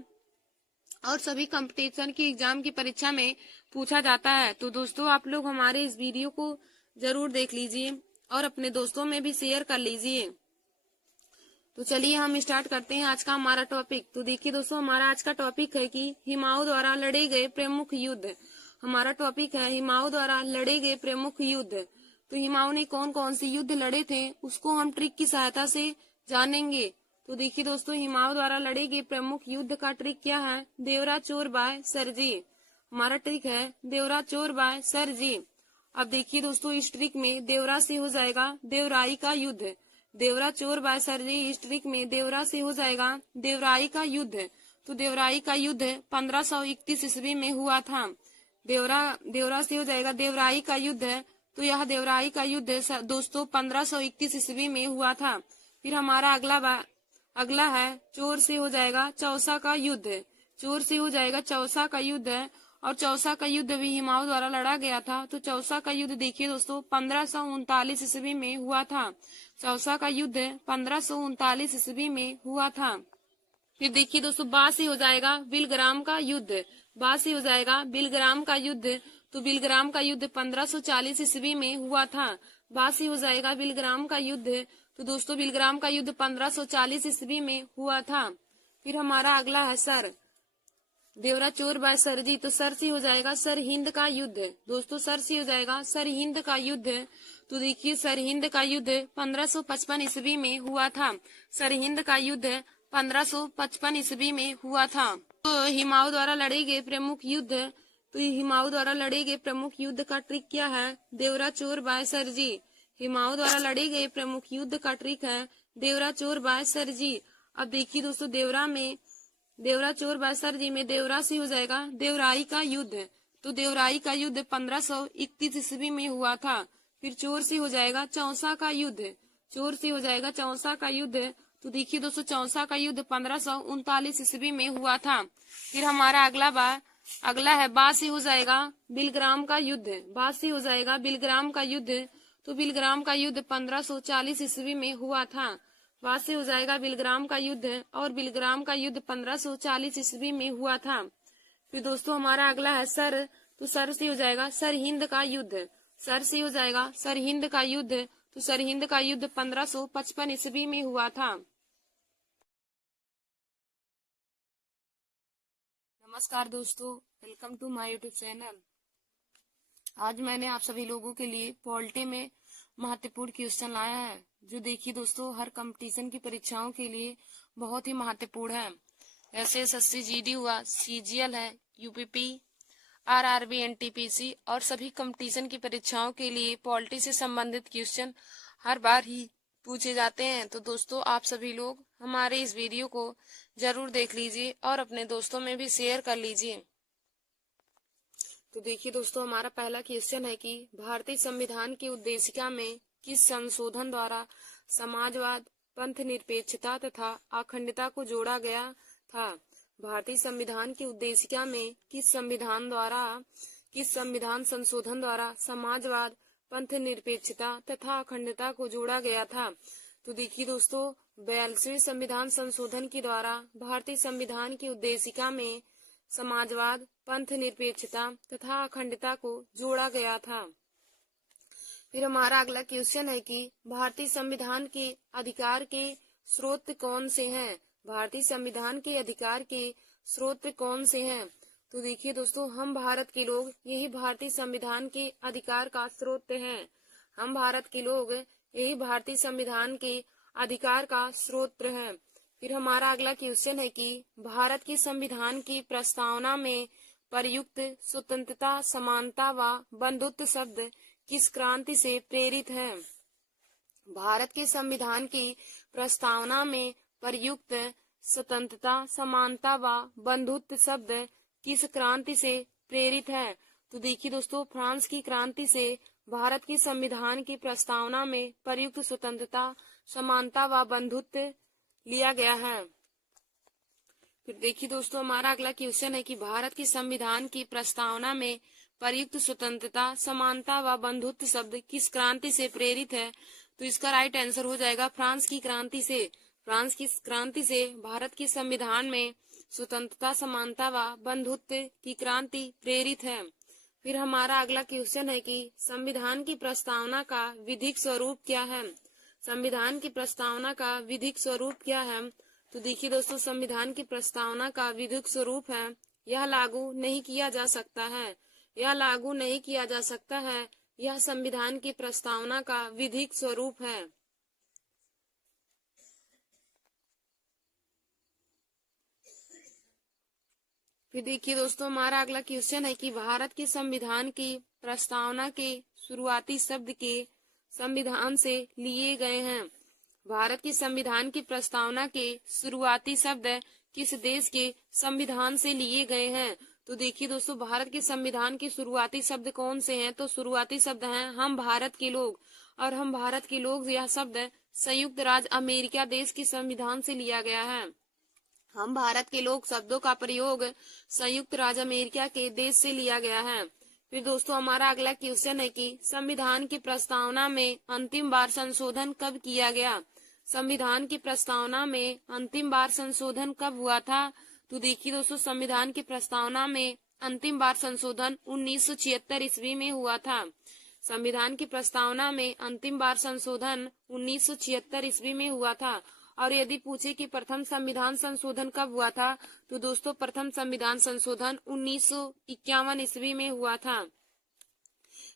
और सभी कंपटीशन की एग्जाम की परीक्षा में पूछा जाता है। तो दोस्तों, आप लोग हमारे इस वीडियो को जरूर देख लीजिए और अपने दोस्तों में भी शेयर कर लीजिए। तो चलिए हम स्टार्ट करते हैं आज का हमारा टॉपिक। तो देखिए दोस्तों, हमारा आज का टॉपिक है कि हुमायूं द्वारा लड़े गए प्रमुख युद्ध। हमारा टॉपिक है हुमायूं द्वारा लड़े गए प्रमुख युद्ध। तो हुमायूं ने कौन कौन से युद्ध लड़े थे उसको हम ट्रिक की सहायता से जानेंगे। तो देखिए दोस्तों, हुमायूं द्वारा लड़े गए प्रमुख युद्ध का ट्रिक क्या है? देवरा चोर बाय सरजी। हमारा ट्रिक है देवरा चोर बाय सरजी। अब देखिए दोस्तों, इस ट्रिक में देवरा से हो जाएगा देवराई का युद्ध। देवरा चोर बाय सरजी इस ट्रिक में देवरा से हो जाएगा देवराई का युद्ध। तो देवराई का युद्ध 1531 ईस्वी में हुआ था। देवरा से हो जाएगा देवराई का युद्ध। तो यह देवराई का युद्ध दोस्तों 1531 ईस्वी में हुआ था। फिर हमारा अगला है चोर से हो जाएगा चौसा का युद्ध। चोर से हो जाएगा चौसा का युद्ध, और चौसा का युद्ध भी हुमायूं द्वारा लड़ा गया था। तो चौसा का युद्ध देखिए दोस्तों 1539 ईस्वी में हुआ था। चौसा का युद्ध 1539 ईस्वी में हुआ था। फिर देखिए दोस्तों, बा से हो जाएगा बिलग्राम का युद्ध। बा से हो जाएगा बिलग्राम का युद्ध। तो बिलग्राम का युद्ध 1540 ईस्वी में हुआ था। बा से हो जाएगा बिलग्राम का युद्ध। तो दोस्तों, बिलग्राम का युद्ध 1540 ईस्वी में हुआ था। फिर हमारा अगला है सर। देवरा चोर बाय सरजी। तो सर से हो जाएगा सरहिंद का युद्ध। दोस्तों, सर से हो जाएगा सरहिंद का युद्ध। तो देखिए, सरहिंद का युद्ध 1555 ईस्वी में हुआ था। सरहिंद का युद्ध 1555 ईस्वी में हुआ था। तो हुमायूं द्वारा लड़े गए प्रमुख युद्ध। तो हुमायूं द्वारा लड़े गए प्रमुख युद्ध का ट्रिक क्या है? देवरा चोर बाय सरजी। हुमायूं द्वारा लड़े गए प्रमुख युद्ध का ट्रिक है देवरा चोर बाय सरजी। अब देखिए दोस्तों, देवरा चोर बाय सरजी में देवरा से हो जाएगा देवराई का युद्ध। तो देवराई का युद्ध 1531 ईस्वी में हुआ था। फिर चोर से हो जाएगा चौसा का युद्ध। चोर से हो जाएगा चौसा का युद्ध। तो देखिए दोस्तों, चौसा का युद्ध 1539 ईस्वी में हुआ था। फिर हमारा अगला है बा से हो जाएगा बिलग्राम का युद्ध। बा से हो जाएगा बिलग्राम का युद्ध। तो बिलग्राम का युद्ध 1540 ईस्वी में हुआ था। बा से हो जाएगा बिलग्राम का युद्ध, और बिलग्राम का युद्ध 1540 ईस्वी में हुआ था। फिर दोस्तों, हमारा अगला है सर। तो सर से हो जाएगा सरहिंद का युद्ध। सर से हो जाएगा सरहिंद का युद्ध। तो सरहिंद का युद्ध 1555 ईस्वी में हुआ था। नमस्कार दोस्तों, welcome to my YouTube channel. आज मैंने आप सभी लोगों के लिए पॉलिटी में महत्वपूर्ण क्वेश्चन लाया है, जो देखिए दोस्तों हर कंपटीशन की परीक्षाओं के लिए बहुत ही महत्वपूर्ण है। जैसे एसएससी जीडी हुआ, सीजीएल है, यूपीपी, आरआरबी, एनटीपीसी और सभी कंपटीशन की परीक्षाओं के लिए पॉलिटी से संबंधित क्वेश्चन हर बार ही पूछे जाते हैं। तो दोस्तों, आप सभी लोग हमारे इस वीडियो को जरूर देख लीजिए और अपने दोस्तों में भी शेयर कर लीजिए। तो देखिए दोस्तों, हमारा पहला क्वेश्चन है कि भारतीय संविधान की उद्देशिका में किस संशोधन द्वारा समाजवाद, पंथ निरपेक्षता तथा अखंडता को जोड़ा गया था? भारतीय संविधान की उद्देशिका में किस संविधान संशोधन द्वारा समाजवाद, पंथ निरपेक्षता तथा अखंडता को जोड़ा गया था? तो देखिए दोस्तों, 42वें संविधान संशोधन के द्वारा भारतीय संविधान की उद्देशिका में समाजवाद, पंथ निरपेक्षता तथा अखंडता को जोड़ा गया था। फिर हमारा अगला क्वेश्चन है कि भारतीय संविधान के अधिकार के स्रोत कौन से हैं? भारतीय संविधान के अधिकार के स्रोत कौन से हैं? तो देखिए दोस्तों, हम भारत के लोग यही भारतीय संविधान के अधिकार का स्रोत हैं। हम भारत के लोग यही भारतीय संविधान के अधिकार का स्रोत हैं। फिर हमारा अगला क्वेश्चन है कि भारत के संविधान की प्रस्तावना में प्रयुक्त स्वतंत्रता, समानता व बंधुत्व शब्द किस क्रांति से प्रेरित है? भारत के संविधान की प्रस्तावना में प्रयुक्त स्वतंत्रता, समानता व बंधुत्व शब्द किस क्रांति से प्रेरित है? तो देखिए दोस्तों, फ्रांस की क्रांति से भारत की संविधान की प्रस्तावना में प्रयुक्त स्वतंत्रता, समानता व बंधुत्व लिया गया है। फिर देखिए दोस्तों, हमारा अगला क्वेश्चन है कि भारत के संविधान की प्रस्तावना में प्रयुक्त स्वतंत्रता, समानता व बंधुत्व शब्द किस क्रांति से प्रेरित है? तो इसका राइट आंसर हो जाएगा फ्रांस की क्रांति से। फ्रांस की क्रांति से भारत के संविधान में स्वतंत्रता, समानता व बंधुत्व की क्रांति प्रेरित है। फिर हमारा अगला क्वेश्चन है कि संविधान की प्रस्तावना का विधिक स्वरूप क्या है। संविधान की प्रस्तावना का विधिक स्वरूप क्या है। तो देखिए दोस्तों, संविधान की प्रस्तावना का विधिक स्वरूप है यह लागू नहीं किया जा सकता है। यह लागू नहीं किया जा सकता है, यह संविधान की प्रस्तावना का विधिक स्वरूप है। फिर देखिए दोस्तों, हमारा अगला क्वेश्चन है कि भारत के संविधान की प्रस्तावना के शुरुआती शब्द के संविधान से लिए गए हैं। भारत के संविधान की प्रस्तावना के शुरुआती शब्द किस देश के संविधान से लिए गए हैं। तो देखिए दोस्तों, भारत के संविधान के शुरुआती शब्द कौन से हैं। तो शुरुआती शब्द हैं हम भारत के लोग, और हम भारत के लोग यह शब्द संयुक्त राज्य अमेरिका देश के संविधान से लिया गया है। हम भारत के लोग शब्दों का प्रयोग संयुक्त राज्य अमेरिका के देश से लिया गया है। फिर दोस्तों, हमारा अगला क्वेश्चन है कि संविधान की प्रस्तावना में अंतिम बार संशोधन कब किया गया। संविधान की प्रस्तावना में अंतिम बार संशोधन कब हुआ था। तो देखिए दोस्तों, संविधान की प्रस्तावना में अंतिम बार संशोधन 1976 ईस्वी में हुआ था। संविधान की प्रस्तावना में अंतिम बार संशोधन 1976 ईस्वी में हुआ था। और यदि पूछे कि प्रथम संविधान संशोधन कब हुआ था, तो दोस्तों प्रथम संविधान संशोधन 1951 ईस्वी में हुआ था।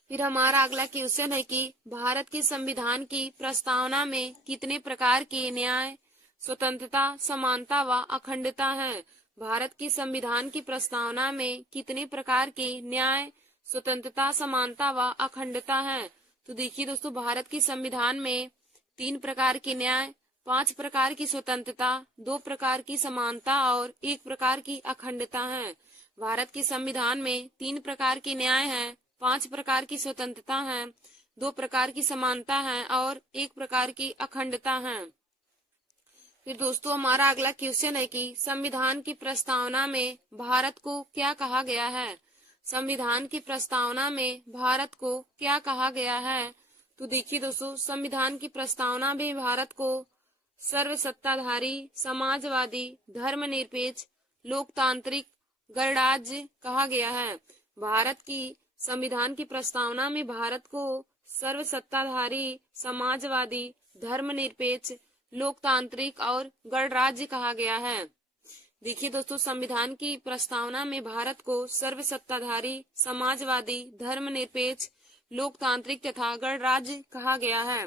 फिर हमारा अगला क्वेश्चन है कि भारत के संविधान की प्रस्तावना में कितने प्रकार के न्याय, स्वतंत्रता, समानता व अखंडता है। भारत के संविधान की प्रस्तावना में कितने प्रकार के न्याय, स्वतंत्रता, समानता व अखंडता है। तो देखिए दोस्तों, भारत के संविधान में 3 प्रकार के न्याय, 5 प्रकार की स्वतंत्रता, 2 प्रकार की समानता और 1 प्रकार की अखंडता है। भारत के संविधान में 3 प्रकार के न्याय हैं, 5 प्रकार की स्वतंत्रता है, 2 प्रकार की समानता है और 1 प्रकार की अखंडता है। फिर दोस्तों, हमारा अगला क्वेश्चन है कि संविधान की प्रस्तावना में भारत को क्या कहा गया है। संविधान की प्रस्तावना में भारत को क्या कहा गया है। तो देखिए दोस्तों, संविधान की प्रस्तावना में भारत को सर्वसत्ताधारी, समाजवादी, धर्मनिरपेक्ष, लोकतांत्रिक गणराज्य कहा गया है। भारत की संविधान की प्रस्तावना में भारत को सर्वसत्ताधारी, समाजवादी, धर्मनिरपेक्ष, लोकतांत्रिक और गणराज्य कहा गया है। देखिए दोस्तों, संविधान की प्रस्तावना में भारत को सर्वसत्ताधारी, समाजवादी, धर्मनिरपेक्ष, लोकतांत्रिक तथा गणराज्य कहा गया है।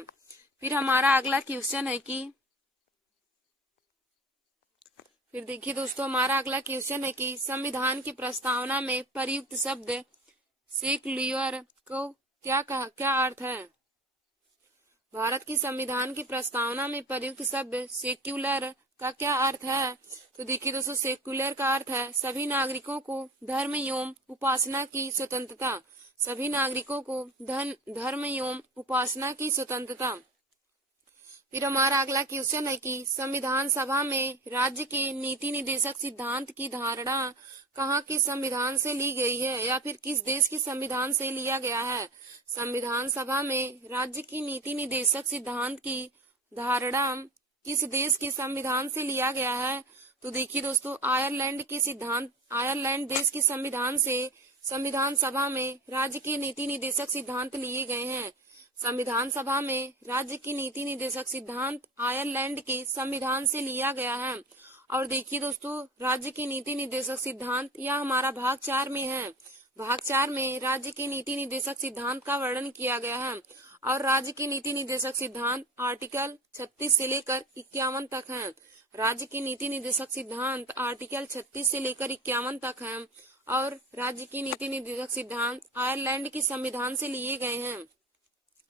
फिर हमारा अगला क्वेश्चन है कि फिर देखिए दोस्तों, हमारा अगला क्वेश्चन है कि संविधान की प्रस्तावना में प्रयुक्त शब्द सेक्युलर को क्या अर्थ है। भारत की संविधान की प्रस्तावना में प्रयुक्त शब्द सेक्युलर का क्या अर्थ है। तो देखिए दोस्तों, सेक्युलर का अर्थ है सभी नागरिकों को धर्म एवं उपासना की स्वतंत्रता। सभी नागरिकों को धर्म एवं उपासना की स्वतंत्रता। फिर हमारा अगला क्वेश्चन है कि संविधान सभा में राज्य के नीति निदेशक सिद्धांत की धारणा कहाँ के संविधान से ली गई है, या फिर किस देश के संविधान से लिया गया है। संविधान सभा में राज्य की नीति निदेशक सिद्धांत की धारणा किस देश के संविधान से लिया गया है। तो देखिए दोस्तों, आयरलैंड देश के संविधान से संविधान सभा में राज्य के नीति निदेशक सिद्धांत लिए गए हैं। संविधान सभा में राज्य की नीति निदेशक सिद्धांत आयरलैंड के संविधान से लिया गया है। और देखिए दोस्तों, राज्य की नीति निदेशक सिद्धांत यह हमारा भाग 4 में है। भाग 4 में राज्य की नीति निदेशक सिद्धांत का वर्णन किया गया है। और राज्य की नीति निदेशक सिद्धांत आर्टिकल 36 से लेकर 51 तक है। राज्य की नीति निदेशक सिद्धांत आर्टिकल 36 से लेकर 51 तक है। और राज्य की नीति निदेशक सिद्धांत आयरलैंड के संविधान से लिए गए हैं।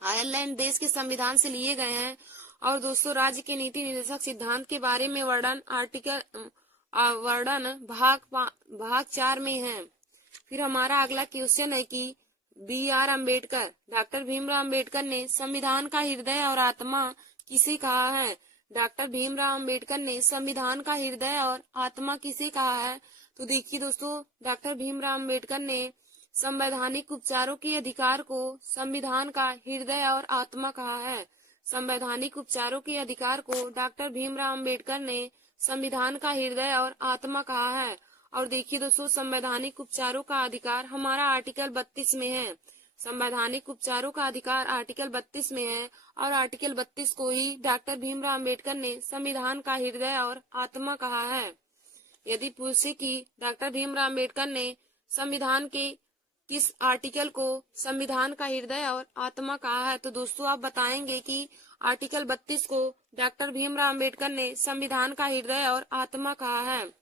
आयरलैंड देश के संविधान से लिए गए हैं। और दोस्तों, राज्य के नीति निदेशक सिद्धांत के बारे में वर्णन भाग 4 में है। फिर हमारा अगला क्वेश्चन है कि डॉक्टर भीमराव अम्बेडकर ने संविधान का हृदय और आत्मा किसे कहा है। डॉक्टर भीमराव अम्बेडकर ने संविधान का हृदय और आत्मा किसे कहा है। तो देखिए दोस्तों, डॉक्टर भीमराव अम्बेडकर ने संवैधानिक उपचारों के अधिकार को संविधान का हृदय और आत्मा कहा है। संवैधानिक उपचारों के अधिकार को डॉक्टर भीमराव अम्बेडकर ने संविधान का हृदय और आत्मा कहा है। और देखिए दोस्तों, संवैधानिक उपचारों का अधिकार हमारा आर्टिकल 32 में है। संवैधानिक उपचारों का अधिकार आर्टिकल 32 में है और आर्टिकल 32 को ही डॉक्टर भीमराव अम्बेडकर ने संविधान का हृदय और आत्मा कहा है। यदि पूछे कि डॉक्टर भीमराव अम्बेडकर ने संविधान के किस आर्टिकल को संविधान का हृदय और आत्मा कहा है, तो दोस्तों आप बताएंगे कि आर्टिकल 32 को डॉक्टर भीमराव अम्बेडकर ने संविधान का हृदय और आत्मा कहा है।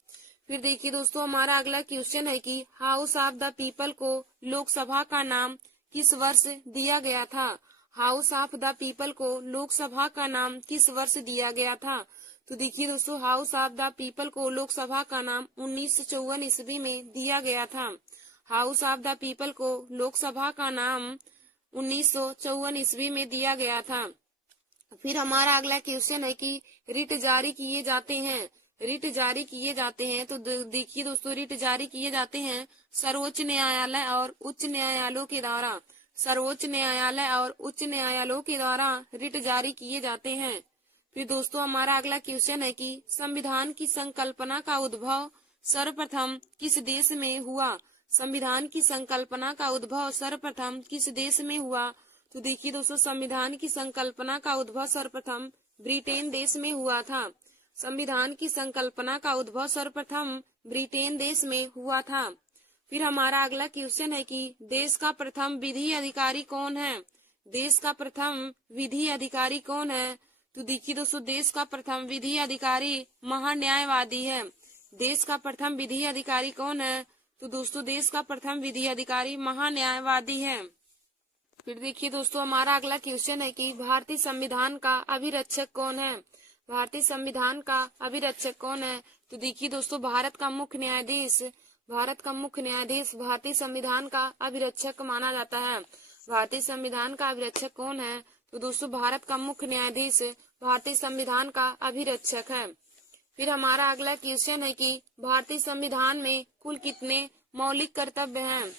फिर देखिए दोस्तों, हमारा अगला क्वेश्चन है कि हाउस ऑफ द पीपल को लोकसभा का नाम किस वर्ष दिया गया था। हाउस ऑफ द पीपल को लोकसभा का नाम किस वर्ष दिया गया था। तो देखिए दोस्तों, हाउस ऑफ द पीपल को लोकसभा का नाम 1954 ईस्वी में दिया गया था। हाउस ऑफ द पीपल को लोकसभा का नाम 1954 ईस्वी में दिया गया था। फिर हमारा अगला क्वेश्चन है कि रिट जारी किए जाते हैं। रिट जारी किए जाते हैं, तो देखिए दोस्तों, रिट जारी किए जाते हैं सर्वोच्च न्यायालय और उच्च न्यायालयों के द्वारा। सर्वोच्च न्यायालय और उच्च न्यायालयों के द्वारा रिट जारी किए जाते हैं। फिर दोस्तों, हमारा अगला क्वेश्चन है कि संविधान की संकल्पना का उद्भव सर्वप्रथम किस देश में हुआ। संविधान की संकल्पना का उद्भव सर्वप्रथम किस देश में हुआ। तो देखिए दोस्तों, संविधान की संकल्पना का उद्भव सर्वप्रथम ब्रिटेन देश में हुआ था। संविधान की संकल्पना का उद्भव सर्वप्रथम ब्रिटेन देश में हुआ था। फिर हमारा अगला क्वेश्चन है कि देश का प्रथम विधि अधिकारी कौन है। देश का प्रथम विधि अधिकारी कौन है। तो देखिए दोस्तों, देश का प्रथम विधि अधिकारी महान्यायवादी है। देश का प्रथम विधि अधिकारी कौन है। तो दोस्तों, देश का प्रथम विधि अधिकारी महान्यायवादी है। फिर देखिए दोस्तों, हमारा अगला क्वेश्चन है कि भारतीय संविधान का अभिरक्षक कौन है। भारतीय संविधान का अभिरक्षक कौन है। तो देखिए दोस्तों, भारत का मुख्य न्यायाधीश भारतीय संविधान का अभिरक्षक माना जाता है। भारतीय संविधान का अभिरक्षक कौन है। तो दोस्तों, भारत का मुख्य न्यायाधीश भारतीय संविधान का अभिरक्षक है। फिर हमारा अगला क्वेश्चन है कि भारतीय संविधान में कुल कितने मौलिक कर्तव्य हैं।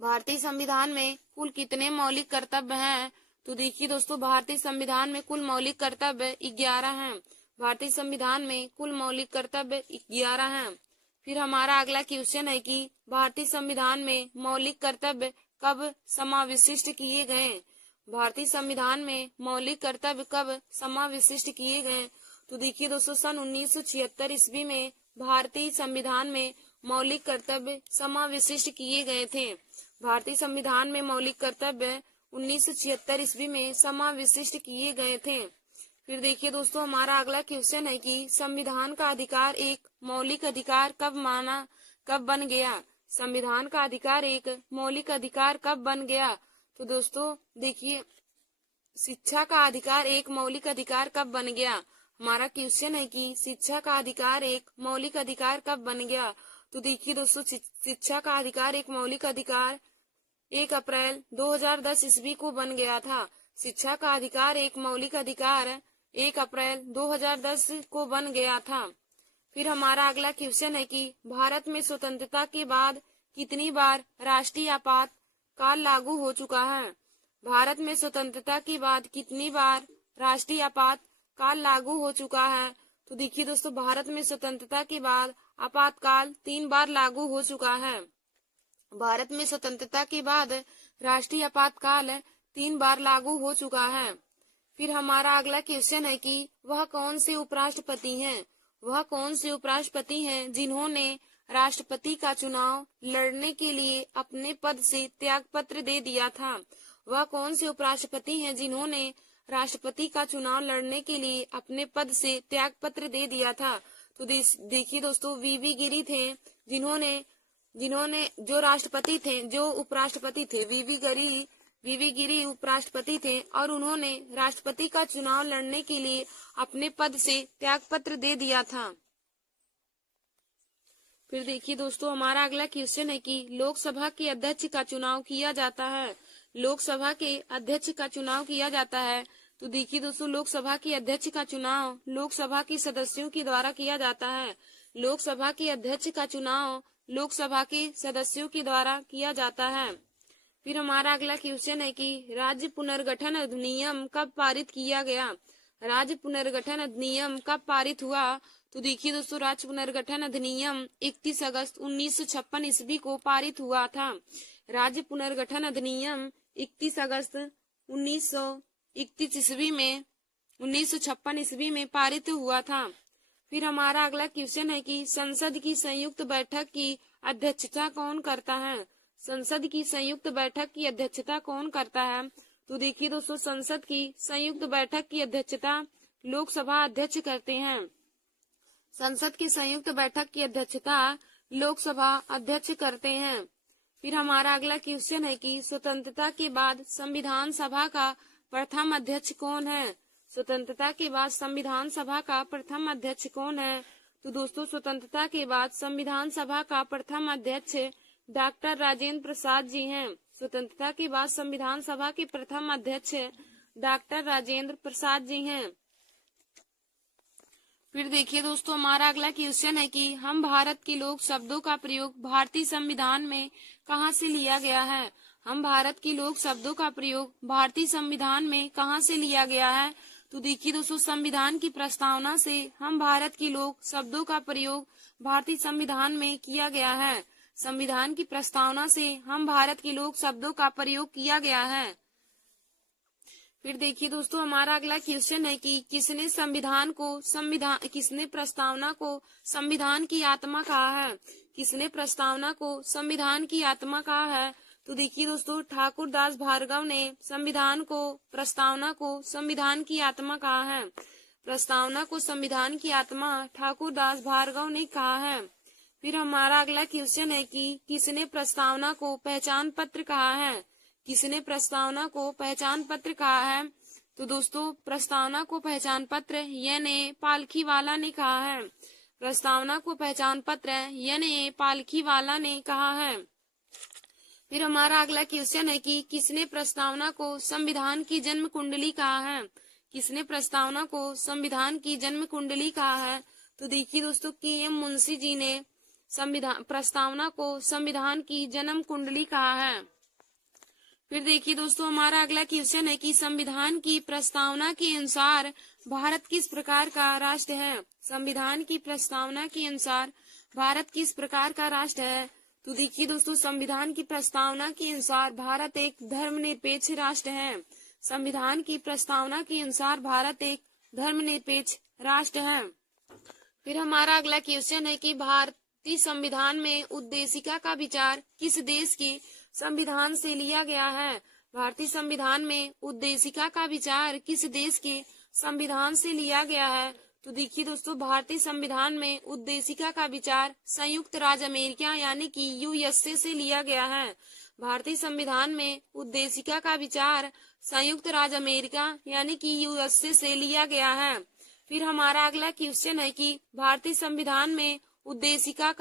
भारतीय संविधान में कुल कितने मौलिक कर्तव्य हैं। तो देखिए दोस्तों, भारतीय संविधान में कुल मौलिक कर्तव्य 11 हैं। भारतीय संविधान में कुल मौलिक कर्तव्य 11 हैं। फिर हमारा अगला क्वेश्चन है कि भारतीय संविधान में मौलिक कर्तव्य कब समाविष्ट किए गए। भारतीय संविधान में मौलिक कर्तव्य कब समाविष्ट किए गए। तो देखिए दोस्तों, सन 1976 ईस्वी में भारतीय संविधान में मौलिक कर्तव्य समाविष्ट किए गए थे। भारतीय संविधान में मौलिक कर्तव्य 1976 ईस्वी में समाविष्ट किए गए थे। फिर देखिए दोस्तों, हमारा अगला क्वेश्चन है कि संविधान का अधिकार एक मौलिक अधिकार कब बन गया। संविधान का अधिकार एक मौलिक अधिकार कब बन गया। तो दोस्तों देखिए, शिक्षा का अधिकार एक मौलिक अधिकार कब बन गया। हमारा क्वेश्चन है कि शिक्षा का अधिकार एक मौलिक अधिकार कब बन गया। तो देखिए दोस्तों, शिक्षा का अधिकार एक मौलिक अधिकार 1 अप्रैल 2010 ईस्वी को बन गया था। शिक्षा का अधिकार एक मौलिक अधिकार 1 अप्रैल 2010 को बन गया था। फिर हमारा अगला क्वेश्चन है कि भारत में स्वतंत्रता के बाद कितनी बार राष्ट्रीय आपातकाल लागू हो चुका है। भारत में स्वतंत्रता के बाद कितनी बार राष्ट्रीय आपातकाल लागू हो चुका है। तो देखिए दोस्तों, भारत में स्वतंत्रता के बाद आपातकाल 3 बार लागू हो चुका है। भारत में स्वतंत्रता के बाद राष्ट्रीय आपातकाल 3 बार लागू हो चुका है। फिर हमारा अगला क्वेश्चन है कि वह कौन से उपराष्ट्रपति हैं। वह कौन से उपराष्ट्रपति हैं जिन्होंने राष्ट्रपति का चुनाव लड़ने के लिए अपने पद से त्यागपत्र दे दिया था। वह कौन से उपराष्ट्रपति हैं जिन्होंने राष्ट्रपति का चुनाव लड़ने के लिए अपने पद से त्यागपत्र दे दिया था। तो देखिए दोस्तों, वीवी गिरी थे जिन्होंने जो उपराष्ट्रपति थे, वीवी गिरी उपराष्ट्रपति थे और उन्होंने राष्ट्रपति का चुनाव लड़ने के लिए अपने पद से त्यागपत्र दे दिया था। फिर देखिए दोस्तों, हमारा अगला क्वेश्चन है कि लोकसभा के अध्यक्ष का चुनाव किया जाता है। लोकसभा के अध्यक्ष का चुनाव किया जाता है। तो देखिए दोस्तों, लोकसभा के अध्यक्ष का चुनाव लोकसभा के सदस्यों के द्वारा किया जाता है। लोकसभा के अध्यक्ष का चुनाव लोकसभा के सदस्यों के द्वारा किया जाता है। फिर हमारा अगला क्वेश्चन है कि राज्य पुनर्गठन अधिनियम कब पारित किया गया। राज्य पुनर्गठन अधिनियम कब पारित हुआ। तो देखिए दोस्तों, राज्य पुनर्गठन अधिनियम 31 अगस्त 1956 ईस्वी को पारित हुआ था। राज्य पुनर्गठन अधिनियम 31 अगस्त 1931 ईस्वी में 1956 ईस्वी में पारित हुआ था। फिर हमारा अगला क्वेश्चन है कि संसद की संयुक्त बैठक की अध्यक्षता कौन करता है। संसद की संयुक्त बैठक की अध्यक्षता कौन करता है। तो देखिए दोस्तों, संसद की संयुक्त बैठक की अध्यक्षता लोकसभा अध्यक्ष करते हैं। संसद की संयुक्त बैठक की अध्यक्षता लोकसभा अध्यक्ष करते हैं। फिर हमारा अगला क्वेश्चन है कि स्वतंत्रता के बाद संविधान सभा का प्रथम अध्यक्ष कौन है। स्वतंत्रता के बाद संविधान सभा का प्रथम अध्यक्ष कौन है। तो दोस्तों, स्वतंत्रता के बाद संविधान सभा का प्रथम अध्यक्ष डॉक्टर राजेंद्र प्रसाद जी हैं। स्वतंत्रता के बाद संविधान सभा के प्रथम अध्यक्ष डॉक्टर राजेंद्र प्रसाद जी हैं। फिर देखिए दोस्तों, हमारा अगला क्वेश्चन है कि हम भारत के लोग शब्दों का प्रयोग भारतीय संविधान में कहां से लिया गया है। हम भारत के लोग शब्दों का प्रयोग भारतीय संविधान में कहां से लिया गया है। तो देखिए दोस्तों, संविधान की प्रस्तावना से हम भारत के लोग शब्दों का प्रयोग भारतीय संविधान में किया गया है। संविधान की प्रस्तावना से हम भारत के लोग शब्दों का प्रयोग किया गया है। फिर देखिए दोस्तों, हमारा अगला क्वेश्चन है कि किसने प्रस्तावना को संविधान की आत्मा कहा है। किसने प्रस्तावना को संविधान की आत्मा कहा है। तो देखिए दोस्तों, ठाकुर दास भार्गव ने प्रस्तावना को संविधान की आत्मा कहा है। प्रस्तावना को संविधान की आत्मा ठाकुर दास भार्गव ने कहा है। फिर हमारा अगला क्वेश्चन है कि किसने प्रस्तावना को पहचान पत्र कहा है। किसने प्रस्तावना को पहचान पत्र कहा है। तो दोस्तों, प्रस्तावना को पहचान पत्र यानी पालखीवाला ने कहा है। प्रस्तावना को पहचान पत्र यानी पालखीवाला ने कहा है। फिर हमारा अगला क्वेश्चन है कि किसने प्रस्तावना को संविधान की जन्म कुंडली कहा है। किसने प्रस्तावना को संविधान की जन्म कुंडली कहा है। तो देखिए दोस्तों, के.एम. मुंशी जी ने प्रस्तावना को संविधान की जन्म कुंडली कहा है। फिर देखिए दोस्तों, हमारा अगला क्वेश्चन है कि संविधान की प्रस्तावना के अनुसार भारत किस प्रकार का राष्ट्र है। संविधान की प्रस्तावना के अनुसार भारत किस प्रकार का राष्ट्र है। तो देखिए दोस्तों, संविधान की प्रस्तावना के अनुसार भारत एक धर्मनिरपेक्ष राष्ट्र है। संविधान की प्रस्तावना के अनुसार भारत एक धर्मनिरपेक्ष राष्ट्र है। फिर हमारा अगला क्वेश्चन है कि भारतीय संविधान में उद्देशिका का विचार किस देश के संविधान से लिया गया है। भारतीय संविधान में उद्देशिका का विचार किस देश के संविधान से लिया गया है। तो देखिए दोस्तों, भारतीय संविधान में उद्देशिका का विचार संयुक्त राज्य अमेरिका यानी कि यूएसए से लिया गया है। भारतीय संविधान में उद्देशिका का विचार संयुक्त राज्य अमेरिका यानी कि यूएसए से लिया गया है। फिर हमारा अगला क्वेश्चन है कि भारतीय संविधान में उद्देशिका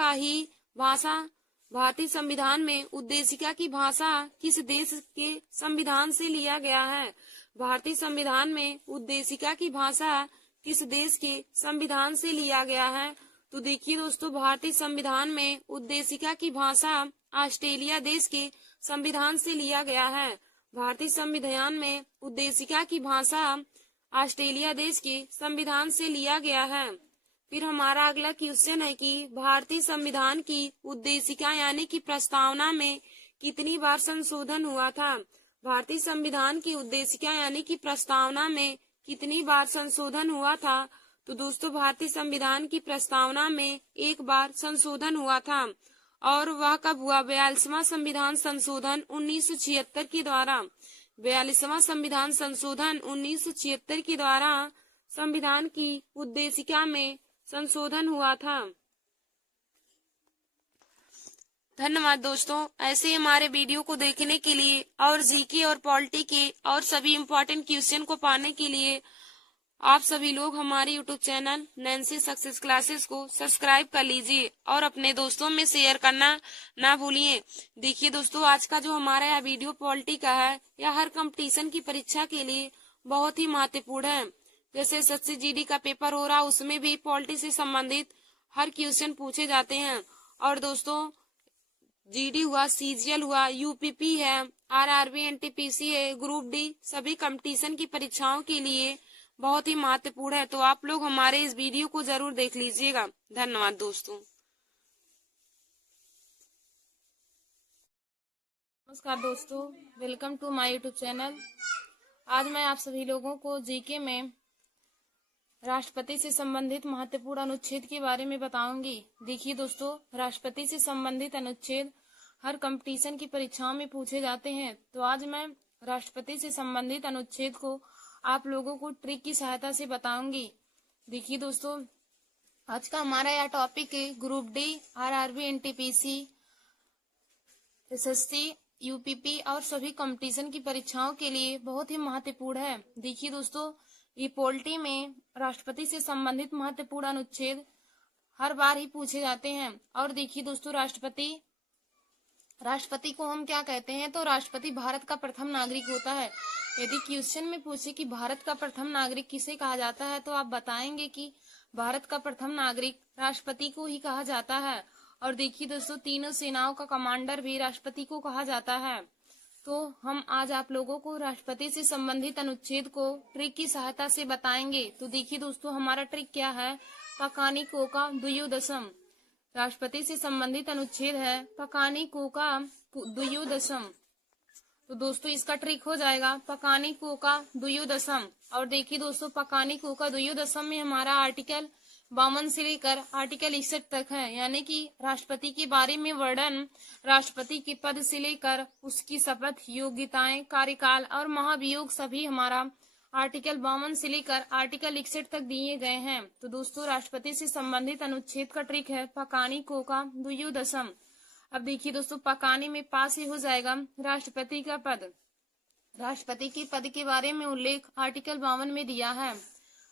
की भाषा किस देश के संविधान से लिया गया है। भारतीय संविधान में उद्देशिका की भाषा किस देश के संविधान से लिया गया है। तो देखिए दोस्तों, भारतीय संविधान में उद्देशिका की भाषा ऑस्ट्रेलिया देश के संविधान से लिया गया है। भारतीय संविधान में उद्देशिका की भाषा ऑस्ट्रेलिया देश के संविधान से लिया गया है। फिर हमारा अगला क्वेश्चन है कि भारतीय संविधान की उद्देशिका यानी कि प्रस्तावना में कितनी बार संशोधन हुआ था। भारतीय संविधान की उद्देशिका यानी कि प्रस्तावना में कितनी बार संशोधन हुआ था। तो दोस्तों, भारतीय संविधान की प्रस्तावना में एक बार संशोधन हुआ था और वह कब हुआ। 42वां संविधान संशोधन 1976 के द्वारा। 42वां संविधान संशोधन 1976 के द्वारा संविधान की उद्देशिका में संशोधन हुआ था। धन्यवाद दोस्तों। ऐसे हमारे वीडियो को देखने के लिए और जीके और पॉलिटी के और सभी इम्पोर्टेंट क्वेश्चन को पाने के लिए आप सभी लोग हमारे YouTube channel Nancy success classes को सब्सक्राइब कर लीजिए और अपने दोस्तों में शेयर करना ना भूलिए। देखिए दोस्तों, आज का जो हमारा यह वीडियो पॉलिटी का है, यह हर कंपटीशन की परीक्षा के लिए बहुत ही महत्वपूर्ण है। जैसे एसएससी जीडी का पेपर हो रहा, उसमें भी पॉलिटी से संबंधित हर क्वेश्चन पूछे जाते हैं। और दोस्तों, जीडी हुआ, सीजीएल हुआ, यूपीपी है, आरआरबी, एनटीपीसी है, ग्रुप डी, सभी कंपटीशन की परीक्षाओं के लिए बहुत ही महत्वपूर्ण है। तो आप लोग हमारे इस वीडियो को जरूर देख लीजिएगा। धन्यवाद दोस्तों। नमस्कार दोस्तों, welcome to my YouTube channel. आज मैं आप सभी लोगों को जीके में राष्ट्रपति से संबंधित महत्वपूर्ण अनुच्छेद के बारे में बताऊंगी। देखिए दोस्तों, राष्ट्रपति से संबंधित अनुच्छेद हर कंपटीशन की परीक्षाओं में पूछे जाते हैं। तो आज मैं राष्ट्रपति से संबंधित अनुच्छेद को आप लोगों को ट्रिक की सहायता से बताऊंगी। देखिए दोस्तों, आज का हमारा यह टॉपिक है group D, RRB, NTPC, SSC, UPP और सभी कंपटीशन की परीक्षाओं के लिए बहुत ही महत्वपूर्ण है। देखिए दोस्तों, ये पॉलिटी में राष्ट्रपति से संबंधित महत्वपूर्ण अनुच्छेद हर बार ही पूछे जाते हैं। और देखिए दोस्तों, राष्ट्रपति को हम क्या कहते हैं? तो राष्ट्रपति भारत का प्रथम नागरिक होता है। यदि क्वेश्चन में पूछे कि भारत का प्रथम नागरिक किसे कहा जाता है, तो आप बताएंगे कि भारत का प्रथम नागरिक राष्ट्रपति को ही कहा जाता है। और देखिए दोस्तों, तीनों सेनाओं का कमांडर भी राष्ट्रपति को कहा जाता है। तो हम आज आप लोगों को राष्ट्रपति से संबंधित अनुच्छेद को ट्रिक की सहायता से बताएंगे। तो देखिए दोस्तों, हमारा ट्रिक क्या है? पकानी कोका द्वयोदशम। राष्ट्रपति से संबंधित अनुच्छेद है पकानी कोका द्वयोदशम। तो दोस्तों, इसका ट्रिक हो जाएगा पकानी कोका द्वयोदशम। और देखिए दोस्तों, पकानी कोका द्वयोदशम में हमारा आर्टिकल 52 से लेकर आर्टिकल 61 तक है, यानी कि राष्ट्रपति के बारे में वर्णन राष्ट्रपति के पद से लेकर उसकी शपथ, योग्यताएं, कार्यकाल और महाभियोग सभी हमारा आर्टिकल 52 से लेकर आर्टिकल 61 तक दिए गए हैं। तो दोस्तों, राष्ट्रपति से संबंधित अनुच्छेद का ट्रिक है पकानी कोका द्वयोदशम। अब देखिए दोस्तों, पकानी में पास ही हो जाएगा राष्ट्रपति का पद। राष्ट्रपति के पद के बारे में उल्लेख आर्टिकल 52 में दिया है।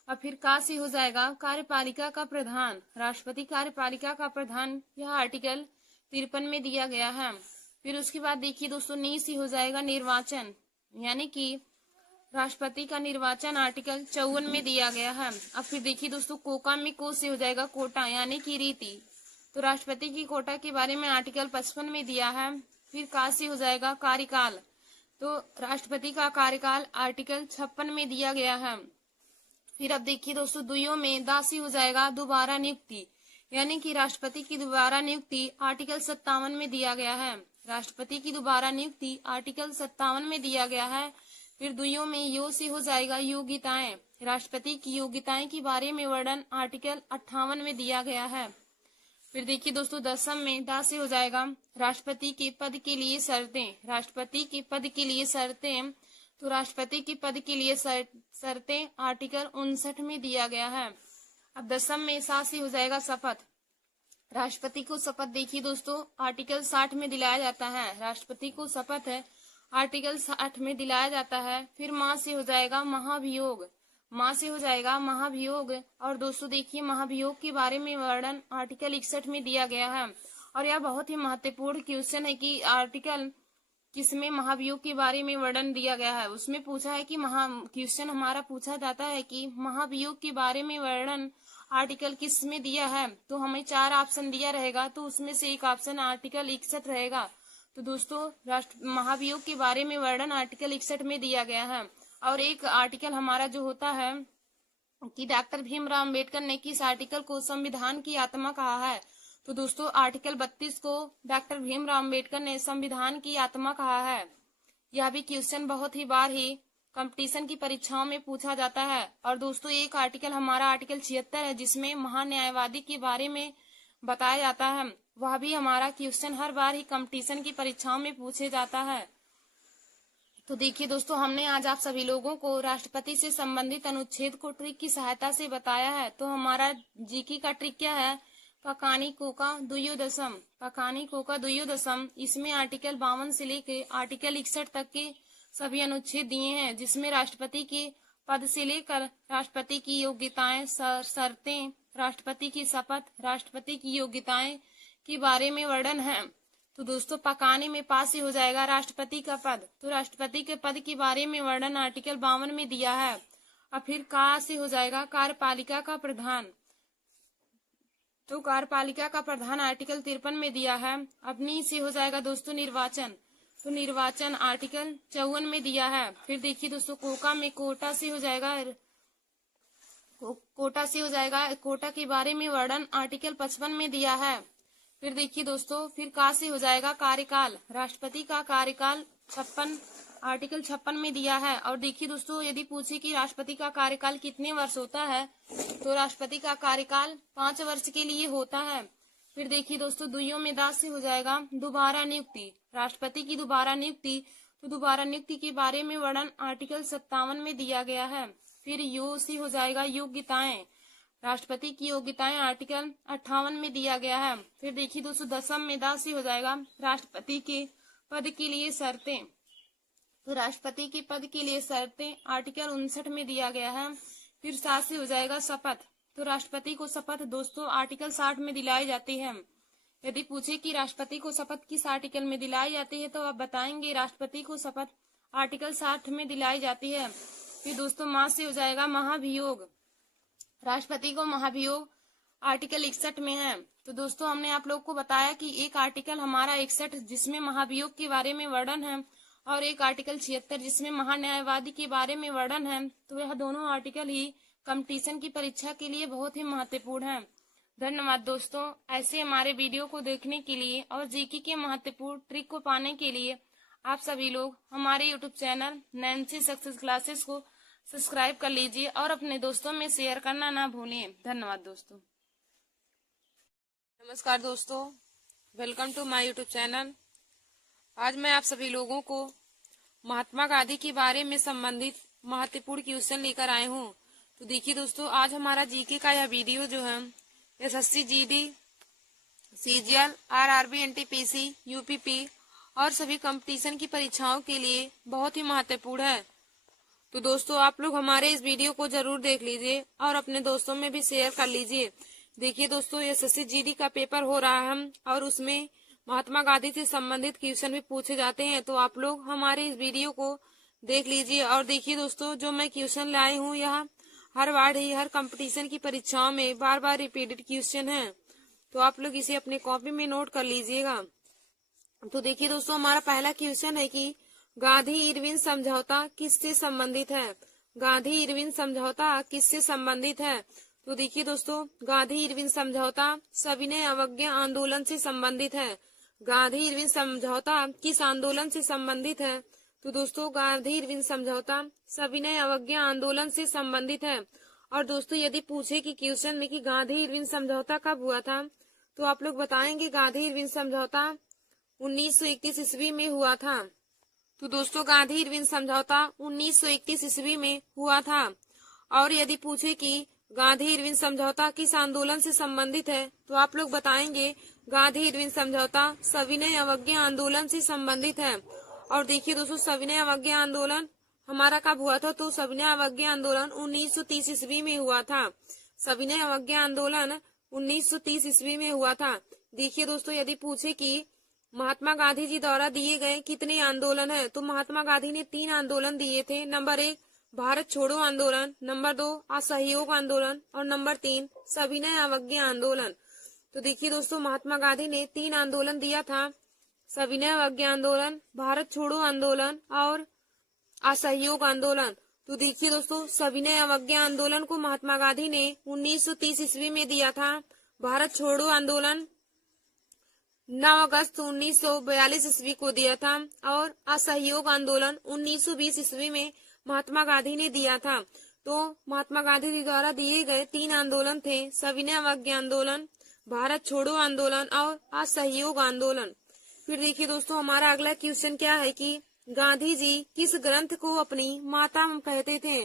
और फिर का से हो जाएगा कार्यपालिका का प्रधान। राष्ट्रपति कार्यपालिका का प्रधान, यह आर्टिकल 53 में दिया गया है। फिर उसके बाद देखिए दोस्तों, नी से हो जाएगा निर्वाचन, यानी कि राष्ट्रपति का निर्वाचन आर्टिकल 54 में दिया गया है। अब फिर देखिए दोस्तों, कोका में को से हो जाएगा कोटा, यानी कि रीति। तो राष्ट्रपति की कोटा के बारे में आर्टिकल 55 में दिया है। फिर का से हो जाएगा कार्यकाल। तो राष्ट्रपति का कार्यकाल आर्टिकल 56 में दिया गया है। फिर अब देखिए दोस्तों, दुइयों में दासी हो जाएगा दोबारा नियुक्ति, यानी कि राष्ट्रपति की दोबारा नियुक्ति आर्टिकल 57 में दिया गया है। राष्ट्रपति की दोबारा नियुक्ति आर्टिकल 57 में दिया गया है। फिर दुइयों में यो से हो जाएगा योग्यताएं। राष्ट्रपति की योग्यताएं के बारे में वर्णन आर्टिकल 58 में दिया गया है। फिर देखिए दोस्तों, दसम में दा से हो जाएगा राष्ट्रपति के पद के लिए शर्तें। राष्ट्रपति के पद के लिए शर्तें, तो राष्ट्रपति के पद के लिए शर्तें आर्टिकल 59 में दिया गया है। अब दसम में सा से हो जाएगा शपथ। राष्ट्रपति को शपथ देखिए दोस्तों आर्टिकल 60 में दिलाया जाता है। राष्ट्रपति को शपथ है आर्टिकल 60 में दिलाया जाता है। फिर माँ से हो जाएगा महाभियोग। माँ से हो जाएगा महाभियोग। और दोस्तों देखिए, महाभियोग के बारे में वर्णन आर्टिकल 61 में दिया गया है। और यह बहुत ही महत्वपूर्ण क्वेश्चन है कि आर्टिकल किसमें महाभियोग के बारे में वर्णन दिया गया है। उसमें पूछा है कि क्वेश्चन हमारा पूछा जाता है कि महाभियोग के बारे में वर्णन आर्टिकल किस में दिया है। तो हमें 4 ऑप्शन दिया रहेगा, तो उसमें से एक ऑप्शन आर्टिकल 61 रहेगा। तो दोस्तों, महाभियोग के बारे में वर्णन आर्टिकल 61 में दिया गया है। और एक आर्टिकल हमारा जो होता है कि डॉक्टर भीमराव अम्बेडकर ने किस आर्टिकल को संविधान की आत्मा कहा है। तो दोस्तों, आर्टिकल 32 को डॉक्टर भीमराव अम्बेडकर ने संविधान की आत्मा कहा है। यह भी क्वेश्चन बहुत ही बार ही कंपटीशन की परीक्षाओं में पूछा जाता है। और दोस्तों, एक आर्टिकल हमारा आर्टिकल 76 है, जिसमें महान्यायवादी के बारे में बताया जाता है। वह भी हमारा क्वेश्चन हर बार ही कंपटीशन की परीक्षाओं में पूछे जाता है। तो देखिए दोस्तों, हमने आज आप सभी लोगों को राष्ट्रपति से संबंधित अनुच्छेद को ट्रिक की सहायता से बताया है। तो हमारा जीके का ट्रिक क्या है? पकानी कोका द्वयोदशम। पकानी कोका द्वयोदशम, इसमें आर्टिकल 52 से लेकर आर्टिकल 61 तक के सभी अनुच्छेद दिए हैं, जिसमें राष्ट्रपति के पद से लेकर राष्ट्रपति की योग्यताएं, शर्तें, राष्ट्रपति की शपथ, राष्ट्रपति की योग्यताएं के बारे में वर्णन है। तो दोस्तों, पकाने में पास ही हो जाएगा राष्ट्रपति का पद। तो राष्ट्रपति के पद के बारे में वर्णन आर्टिकल 52 में दिया है। और फिर का से हो जाएगा कार्यपालिका का प्रधान। तो कार्यपालिका का प्रधान आर्टिकल 53 में दिया है। अपनी से हो जाएगा दोस्तों निर्वाचन। तो निर्वाचन आर्टिकल 54 में दिया है। फिर देखिए दोस्तों, कोका में कोटा से हो जाएगा कोटा से हो जाएगा, कोटा के बारे में वर्णन आर्टिकल 55 में दिया है। फिर देखिए दोस्तों, फिर का से हो जाएगा कार्यकाल, राष्ट्रपति का कार्यकाल 56 आर्टिकल 56 में दिया है। और देखिए दोस्तों, यदि पूछे कि राष्ट्रपति का कार्यकाल कितने वर्ष होता है, तो राष्ट्रपति का कार्यकाल 5 वर्ष के लिए होता है। फिर देखिए दोस्तों, दुइयों में दास से हो जाएगा दोबारा नियुक्ति, राष्ट्रपति की दोबारा नियुक्ति, तो दोबारा नियुक्ति के बारे में वर्णन आर्टिकल 57 में दिया गया है। फिर यो से हो जाएगा योग्यताएं, राष्ट्रपति की योग्यताएं आर्टिकल 58 में दिया गया है। फिर देखिए दोस्तों, दसम में दा से हो जाएगा राष्ट्रपति के पद के लिए शर्तें, तो राष्ट्रपति के पद के लिए शर्तें आर्टिकल 59 में दिया गया है। फिर सात से हो जाएगा शपथ, तो राष्ट्रपति को शपथ दोस्तों आर्टिकल 60 में दिलाई जाती है। यदि पूछे कि राष्ट्रपति को शपथ किस आर्टिकल में दिलाई जाती है, तो आप बताएंगे राष्ट्रपति को शपथ आर्टिकल 60 में दिलाई जाती है। फिर दोस्तों, मां से हो जाएगा महाभियोग, राष्ट्रपति को महाभियोग आर्टिकल 61 में है। तो दोस्तों, हमने आप लोग को बताया कि एक आर्टिकल हमारा 61 जिसमें महाभियोग के बारे में वर्णन है, और एक आर्टिकल 76 जिसमें महान्यायवादी के बारे में वर्णन है। तो यह दोनों आर्टिकल ही कंपटीशन की परीक्षा के लिए बहुत ही महत्वपूर्ण है। धन्यवाद दोस्तों। ऐसे हमारे वीडियो को देखने के लिए और जीके के महत्वपूर्ण ट्रिक को पाने के लिए आप सभी लोग हमारे YouTube channel Nancy success classes को सब्सक्राइब कर लीजिए और अपने दोस्तों में शेयर करना ना भूलें। धन्यवाद दोस्तों। नमस्कार दोस्तों, welcome to my YouTube channel. आज मैं आप सभी लोगों को महात्मा गांधी के बारे में संबंधित महत्वपूर्ण क्वेश्चन लेकर आए हूँ। तो देखिए दोस्तों, आज हमारा जीके का यह वीडियो जो है SSC GD, CGL, RRB, NTPC, UPP और सभी कंपटीशन की परीक्षाओं के लिए बहुत ही महत्वपूर्ण है। तो दोस्तों, आप लोग हमारे इस वीडियो को जरूर देख लीजिए और अपने दोस्तों में भी शेयर कर लीजिए। देखिए दोस्तों, एसएससी जीडी का पेपर हो रहा है और उसमें महात्मा गांधी से संबंधित क्वेश्चन भी पूछे जाते हैं। तो आप लोग हमारे इस वीडियो को देख लीजिए। और देखिए दोस्तों, जो मैं क्वेश्चन लाई हूँ यह हर बार ही हर कंपटीशन की परीक्षाओं में बार बार रिपीटेड क्वेश्चन है। तो आप लोग इसे अपने कॉपी में नोट कर लीजिएगा। तो देखिए दोस्तों, हमारा पहला क्वेश्चन है कि गांधी इरविन समझौता किससे संबंधित है। गांधी इरविन समझौता किससे संबंधित है। तो देखिए दोस्तों, गांधी इरविन समझौता सविनय अवज्ञा आंदोलन से संबंधित है। गांधी इरविन समझौता किस आंदोलन से संबंधित है। तो दोस्तों, गांधी इरविन समझौता सविनय अवज्ञा आंदोलन से संबंधित है। और दोस्तों, यदि पूछे कि क्वेश्चन में कि गांधी इरविन समझौता कब हुआ था, तो आप लोग बताएंगे गांधी इरविन समझौता 1931 ईस्वी में हुआ था। तो दोस्तों, गांधी इरविन समझौता 1931 ईस्वी में हुआ था। और यदि पूछे कि गांधी इरविन समझौता किस आंदोलन से संबंधित है, तो आप लोग बताएंगे गांधी इरविन समझौता सविनय अवज्ञा आंदोलन से संबंधित है। और देखिए दोस्तों, सविनय अवज्ञा आंदोलन हमारा कब हुआ था। तो सविनय अवज्ञा आंदोलन 1930 ईस्वी में हुआ था। सविनय अवज्ञा आंदोलन 1930 ईस्वी में हुआ था। देखिए दोस्तों, यदि पूछे कि महात्मा गांधी जी द्वारा दिए गए कितने आंदोलन है, तो महात्मा गांधी ने 3 आंदोलन दिए थे। नंबर 1 भारत छोड़ो आंदोलन, नंबर 2 असहयोग आंदोलन और नंबर 3 सविनय अवज्ञा आंदोलन। तो देखिए दोस्तों, महात्मा गांधी ने 3 आंदोलन दिया था, सविनय अवज्ञा आंदोलन, भारत छोड़ो आंदोलन और असहयोग आंदोलन। तो देखिए दोस्तों, सविनय अवज्ञा आंदोलन को महात्मा गांधी ने 1930 ईस्वी में दिया था। भारत छोड़ो आंदोलन 9 अगस्त 1942 ईस्वी को दिया था और असहयोग आंदोलन 1920 ईस्वी में महात्मा गांधी ने दिया था। तो महात्मा गांधी जी द्वारा दिए गए 3 आंदोलन थे, सविनय अवज्ञा आंदोलन, भारत छोड़ो आंदोलन और असहयोग आंदोलन। फिर देखिए दोस्तों, हमारा अगला क्वेश्चन क्या है कि गांधी जी किस ग्रंथ को अपनी माता कहते थे।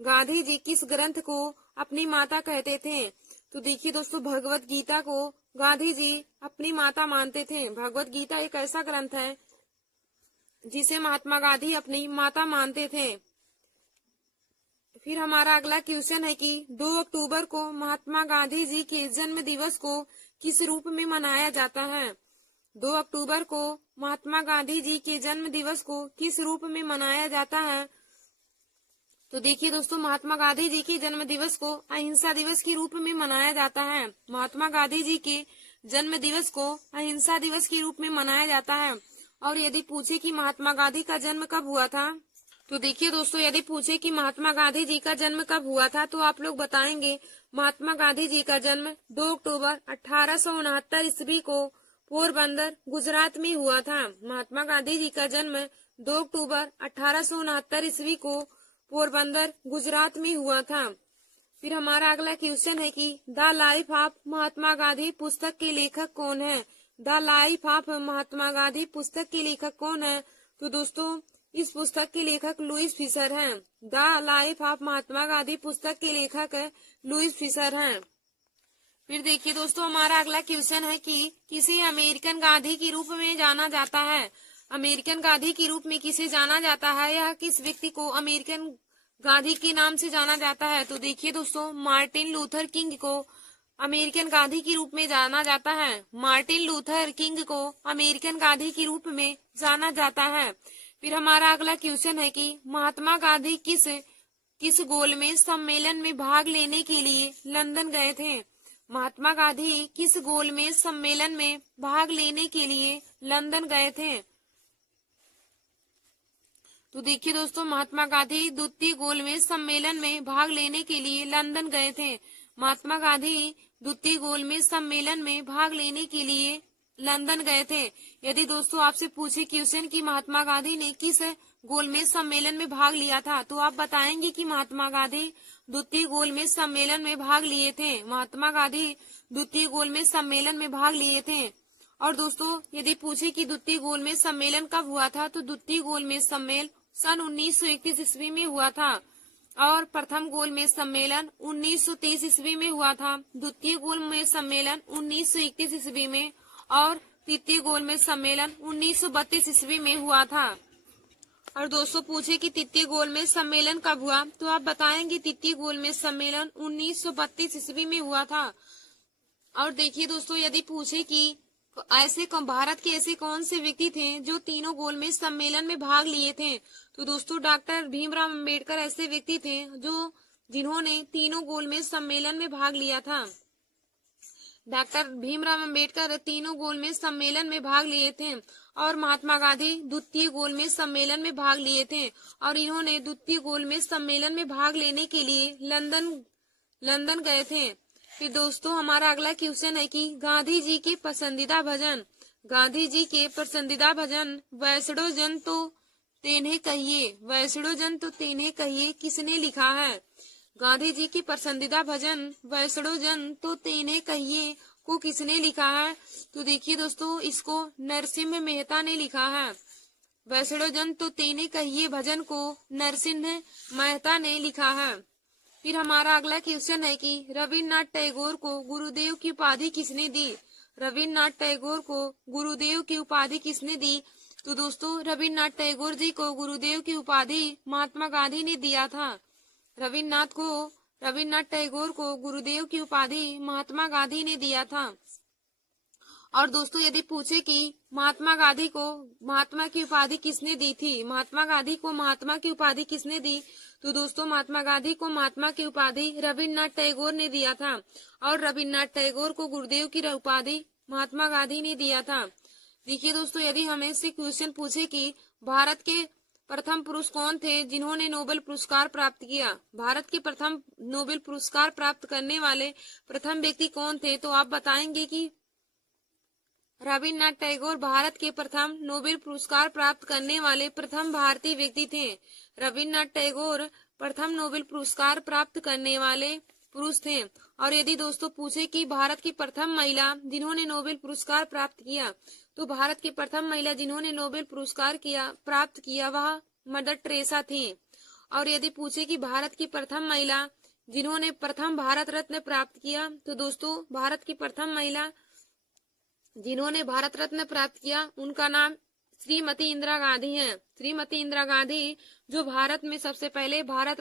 गांधी जी किस ग्रंथ को अपनी माता कहते थे। तो देखिए दोस्तों, भगवत गीता को गांधी जी अपनी माता मानते थे। भगवत गीता एक ऐसा ग्रंथ है जिसे महात्मा गांधी अपनी माता मानते थे। फिर हमारा अगला क्वेश्चन है कि 2 अक्टूबर को महात्मा गांधी जी के जन्म दिवस को किस रूप में मनाया जाता है। 2 अक्टूबर को महात्मा गांधी जी के जन्म दिवस को किस रूप में मनाया जाता है। तो देखिए दोस्तों, महात्मा गांधी जी के जन्म दिवस को अहिंसा दिवस के रूप में मनाया जाता है। महात्मा गांधी जी के जन्म दिवस को अहिंसा दिवस के रूप में मनाया जाता है। और यदि पूछे कि महात्मा गांधी का जन्म कब हुआ था, तो देखिए दोस्तों, यदि पूछे कि महात्मा गांधी जी का जन्म कब हुआ था तो आप लोग बताएंगे महात्मा गांधी जी का जन्म 2 अक्टूबर 1869 ईस्वी को पोरबंदर गुजरात में हुआ था। महात्मा गांधी जी का जन्म 2 अक्टूबर 1869 ईस्वी को पोरबंदर गुजरात में हुआ था। फिर हमारा अगला क्वेश्चन है कि the life of Mahatma Gandhi पुस्तक के लेखक कौन है। The life of Mahatma Gandhi पुस्तक के लेखक कौन है। तो दोस्तों, इस पुस्तक के लेखक लुईस फिशर हैं। The life of Mahatma Gandhi पुस्तक के लेखक लुईस फिशर हैं। फिर देखिए दोस्तों, हमारा अगला क्वेश्चन है कि किसे अमेरिकन गांधी के रूप में जाना जाता है। अमेरिकन गांधी के रूप में किसे जाना जाता है, यह किस व्यक्ति को अमेरिकन गांधी के नाम से जाना जाता है। तो देखिए दोस्तों, मार्टिन लूथर किंग को अमेरिकन गांधी के रूप में जाना जाता है। मार्टिन लूथर किंग को अमेरिकन गांधी के रूप में जाना जाता है। फिर हमारा अगला क्वेश्चन है कि महात्मा गांधी किस गोलमेज सम्मेलन में भाग लेने के लिए लंदन गए थे। महात्मा गांधी किस गोलमेज सम्मेलन में भाग लेने के लिए लंदन गए थे। तो देखिए दोस्तों, महात्मा गांधी द्वितीय गोलमेज सम्मेलन में भाग लेने के लिए लंदन गए थे। महात्मा गांधी द्वितीय गोलमेज सम्मेलन में भाग लेने के लिए लंदन गए थे। यदि दोस्तों आपसे पूछे क्वेश्चन कि महात्मा गांधी ने किस गोलमेज सम्मेलन में भाग लिया था, तो आप बताएंगे कि महात्मा गांधी द्वितीय गोलमेज सम्मेलन में भाग लिए थे। महात्मा गांधी द्वितीय गोलमेज सम्मेलन में भाग लिए थे। और दोस्तों, यदि पूछे कि द्वितीय गोलमेज सम्मेलन कब हुआ था, तो द्वितीय गोलमेज सम्मेलन सन 1931 ईस्वी में हुआ था और प्रथम गोलमेज सम्मेलन 1930 ईस्वी में हुआ था। द्वितीय गोलमेज सम्मेलन 1931 ईस्वी में और तृतीय गोलमेज सम्मेलन 1932 ईस्वी में हुआ था। और दोस्तों, पूछे कि तृतीय गोलमेज सम्मेलन कब हुआ, तो आप बताएंगे तृतीय गोलमेज सम्मेलन 1932 ईस्वी में हुआ था। और देखिए दोस्तों, यदि पूछे कि भारत के ऐसे कौन से व्यक्ति थे जो तीनों गोलमेज सम्मेलन में भाग लिए थे, तो दोस्तों डॉक्टर भीमराव अंबेडकर ऐसे व्यक्ति थे जिन्होंने तीनों गोलमेज सम्मेलन में भाग लिया था। डॉक्टर भीमराव अंबेडकर तीनों गोलमेज सम्मेलन में भाग लिए थे और महात्मा गांधी द्वितीय गोलमेज सम्मेलन में भाग लिए थे और इन्होंने द्वितीय गोलमेज सम्मेलन में भाग लेने के लिए लंदन गए थे। फिर दोस्तों, हमारा अगला क्वेश्चन है कि गांधी जी के पसंदीदा भजन। गांधी जी के पसंदीदा भजन वैष्णो जन तो तेन्हे कहिए। वैष्णो जन तो तेन्हे कहिए किसने लिखा है। गांधी जी की पसंदीदा भजन वैष्णो जन तो तेन्हे कहिए को किसने लिखा है। तो देखिए दोस्तों, इसको नरसिंह मेहता ने लिखा है। वैष्णो जन तो तेन्हे कहिए भजन को नरसिंह मेहता ने लिखा है। फिर हमारा अगला क्वेश्चन है कि रविन्द्रनाथ टैगोर को गुरुदेव की उपाधि किसने दी। रविन्द्रनाथ टैगोर को गुरुदेव की उपाधि किसने दी। तो दोस्तों, रविन्द्रनाथ टैगोर जी को गुरुदेव की उपाधि महात्मा गांधी ने दिया था। रविन्द्रनाथ टैगोर को गुरुदेव की उपाधि महात्मा गांधी ने दिया था। और दोस्तों, यदि पूछे कि महात्मा गांधी को महात्मा की उपाधि किसने दी थी, महात्मा गांधी को महात्मा की उपाधि किसने दी, तो दोस्तों महात्मा गांधी को महात्मा की उपाधि रविन्द्रनाथ टैगोर ने दिया था और रविन्द्रनाथ टैगोर को गुरुदेव की उपाधि महात्मा गांधी ने दिया था। देखिए दोस्तों, यदि हमें से क्वेश्चन पूछे कि भारत के प्रथम पुरुष कौन थे जिन्होंने नोबेल पुरस्कार प्राप्त किया, भारत के प्रथम नोबेल पुरस्कार प्राप्त करने वाले प्रथम व्यक्ति कौन थे, तो आप बताएंगे कि रविन्द्रनाथ टैगोर भारत के प्रथम नोबेल पुरस्कार प्राप्त करने वाले प्रथम भारतीय व्यक्ति थे। रविन्द्रनाथ टैगोर प्रथम नोबेल पुरस्कार प्राप्त करने वाले पुरुष थे। और यदि दोस्तों पूछे कि भारत की प्रथम महिला जिन्होंने नोबेल पुरस्कार प्राप्त किया, तो भारत की प्रथम महिला जिन्होंने नोबेल पुरस्कार प्राप्त किया वह मदर टेरेसा थी। और यदि पूछे कि भारत की प्रथम महिला जिन्होंने प्रथम भारत रत्न प्राप्त किया, तो दोस्तों भारत की प्रथम महिला जिन्होंने भारत रत्न प्राप्त किया उनका नाम श्रीमती इंदिरा गांधी है। श्रीमती इंदिरा गांधी जो भारत में सबसे पहले भारत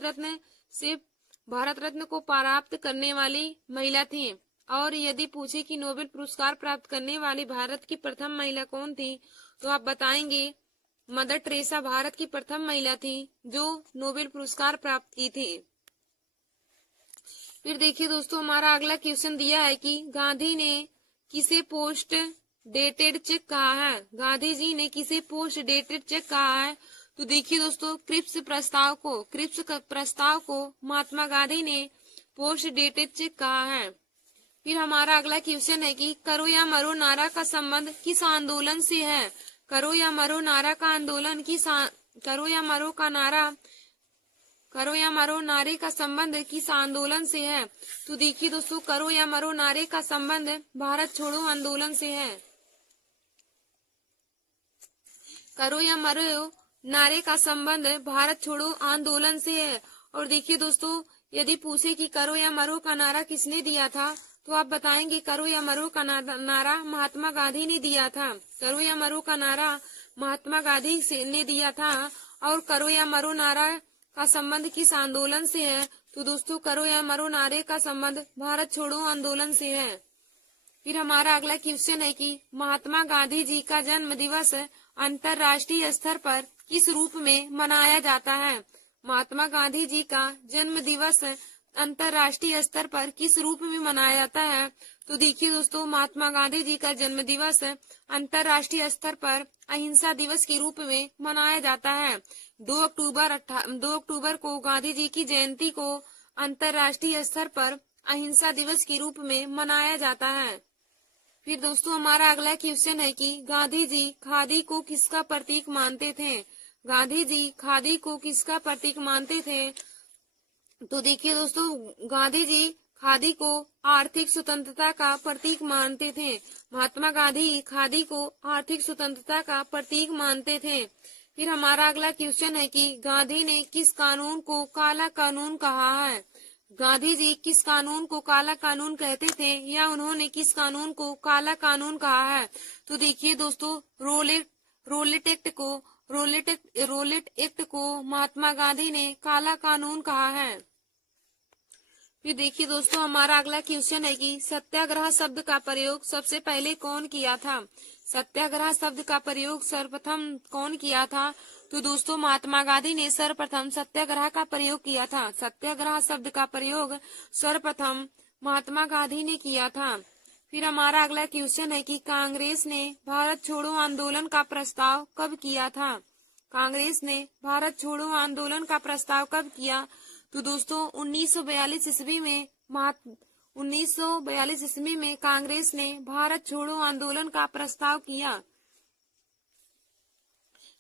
रत्न को प्राप्त करने वाली महिला थी। और यदि पूछे कि नोबेल पुरस्कार प्राप्त करने वाली भारत की प्रथम महिला कौन थी, तो आप बताएंगे मदर टेरेसा भारत की प्रथम महिला थी जो नोबेल पुरस्कार प्राप्त की थी। फिर देखिए दोस्तों, हमारा अगला क्वेश्चन दिया है कि गांधी ने किसे पोस्ट डेटेड चेक कहा है। गांधी जी ने किसे पोस्ट डेटेड चेक कहा है, तो देखिए दोस्तों, क्रिप्स प्रस्ताव को महात्मा गांधी ने पोस्ट डेटेड चेक कहा है। फिर हमारा अगला क्वेश्चन है कि करो या मरो नारा का संबंध किस आंदोलन से है। करो या मरो नारा का आंदोलन करो या मरो नारे का संबंध किस आंदोलन से है। तो देखिए दोस्तों, करो या मरो नारे का संबंध भारत छोड़ो आंदोलन से है। करो या मरो नारे का संबंध भारत छोड़ो आंदोलन से है। और देखिए दोस्तों, यदि पूछे कि करो या मरो का नारा किसने दिया था, तो आप बताएंगे करो या मरो का नारा महात्मा गांधी ने दिया था। करो या मरो का नारा महात्मा गांधी ने दिया था। और करो या मरो नारा का संबंध किस आंदोलन से है। तो दोस्तों, करो या मरो नारे का संबंध भारत छोड़ो आंदोलन से है। फिर हमारा अगला क्वेश्चन है कि महात्मा गांधी जी का जन्म दिवस अंतर्राष्ट्रीय स्तर पर किस रूप में मनाया जाता है। महात्मा गांधी जी का जन्म दिवस अंतर्राष्ट्रीय स्तर पर किस रूप में मनाया जाता है। तो देखिए दोस्तों, महात्मा गांधी जी का जन्म दिवस अंतर्राष्ट्रीय स्तर पर अहिंसा दिवस के रूप में मनाया जाता है। 2 अक्टूबर को गांधी जी की जयंती को अंतर्राष्ट्रीय स्तर पर अहिंसा दिवस के रूप में मनाया जाता है। फिर दोस्तों, हमारा अगला क्वेश्चन है कि गांधी जी खादी को किसका प्रतीक मानते थे। गांधी जी खादी को किसका प्रतीक मानते थे। तो देखिए दोस्तों, गांधी जी खादी को आर्थिक स्वतंत्रता का प्रतीक मानते थे। महात्मा गांधी खादी को आर्थिक स्वतंत्रता का प्रतीक मानते थे। फिर हमारा अगला क्वेश्चन है कि गांधी ने किस कानून को काला कानून कहा है। गांधी जी किस कानून को काला कानून कहते थे, या उन्होंने किस कानून को काला कानून कहा है। तो देखिए दोस्तों, रोलेट एक्ट को महात्मा गांधी ने काला कानून कहा है। फिर देखिए दोस्तों, हमारा अगला क्वेश्चन है कि सत्याग्रह शब्द का प्रयोग सबसे पहले कौन किया था। सत्याग्रह शब्द का प्रयोग सर्वप्रथम कौन किया था। तो दोस्तों, महात्मा गांधी ने सर्वप्रथम सत्याग्रह का प्रयोग किया था। सत्याग्रह शब्द का प्रयोग सर्वप्रथम महात्मा गांधी ने किया था। फिर हमारा अगला क्वेश्चन है कि कांग्रेस ने भारत छोड़ो आंदोलन का प्रस्ताव कब किया था। कांग्रेस ने भारत छोड़ो आंदोलन का प्रस्ताव कब किया। तो दोस्तों, 1942 ईस्वी में कांग्रेस ने भारत छोड़ो आंदोलन का प्रस्ताव किया।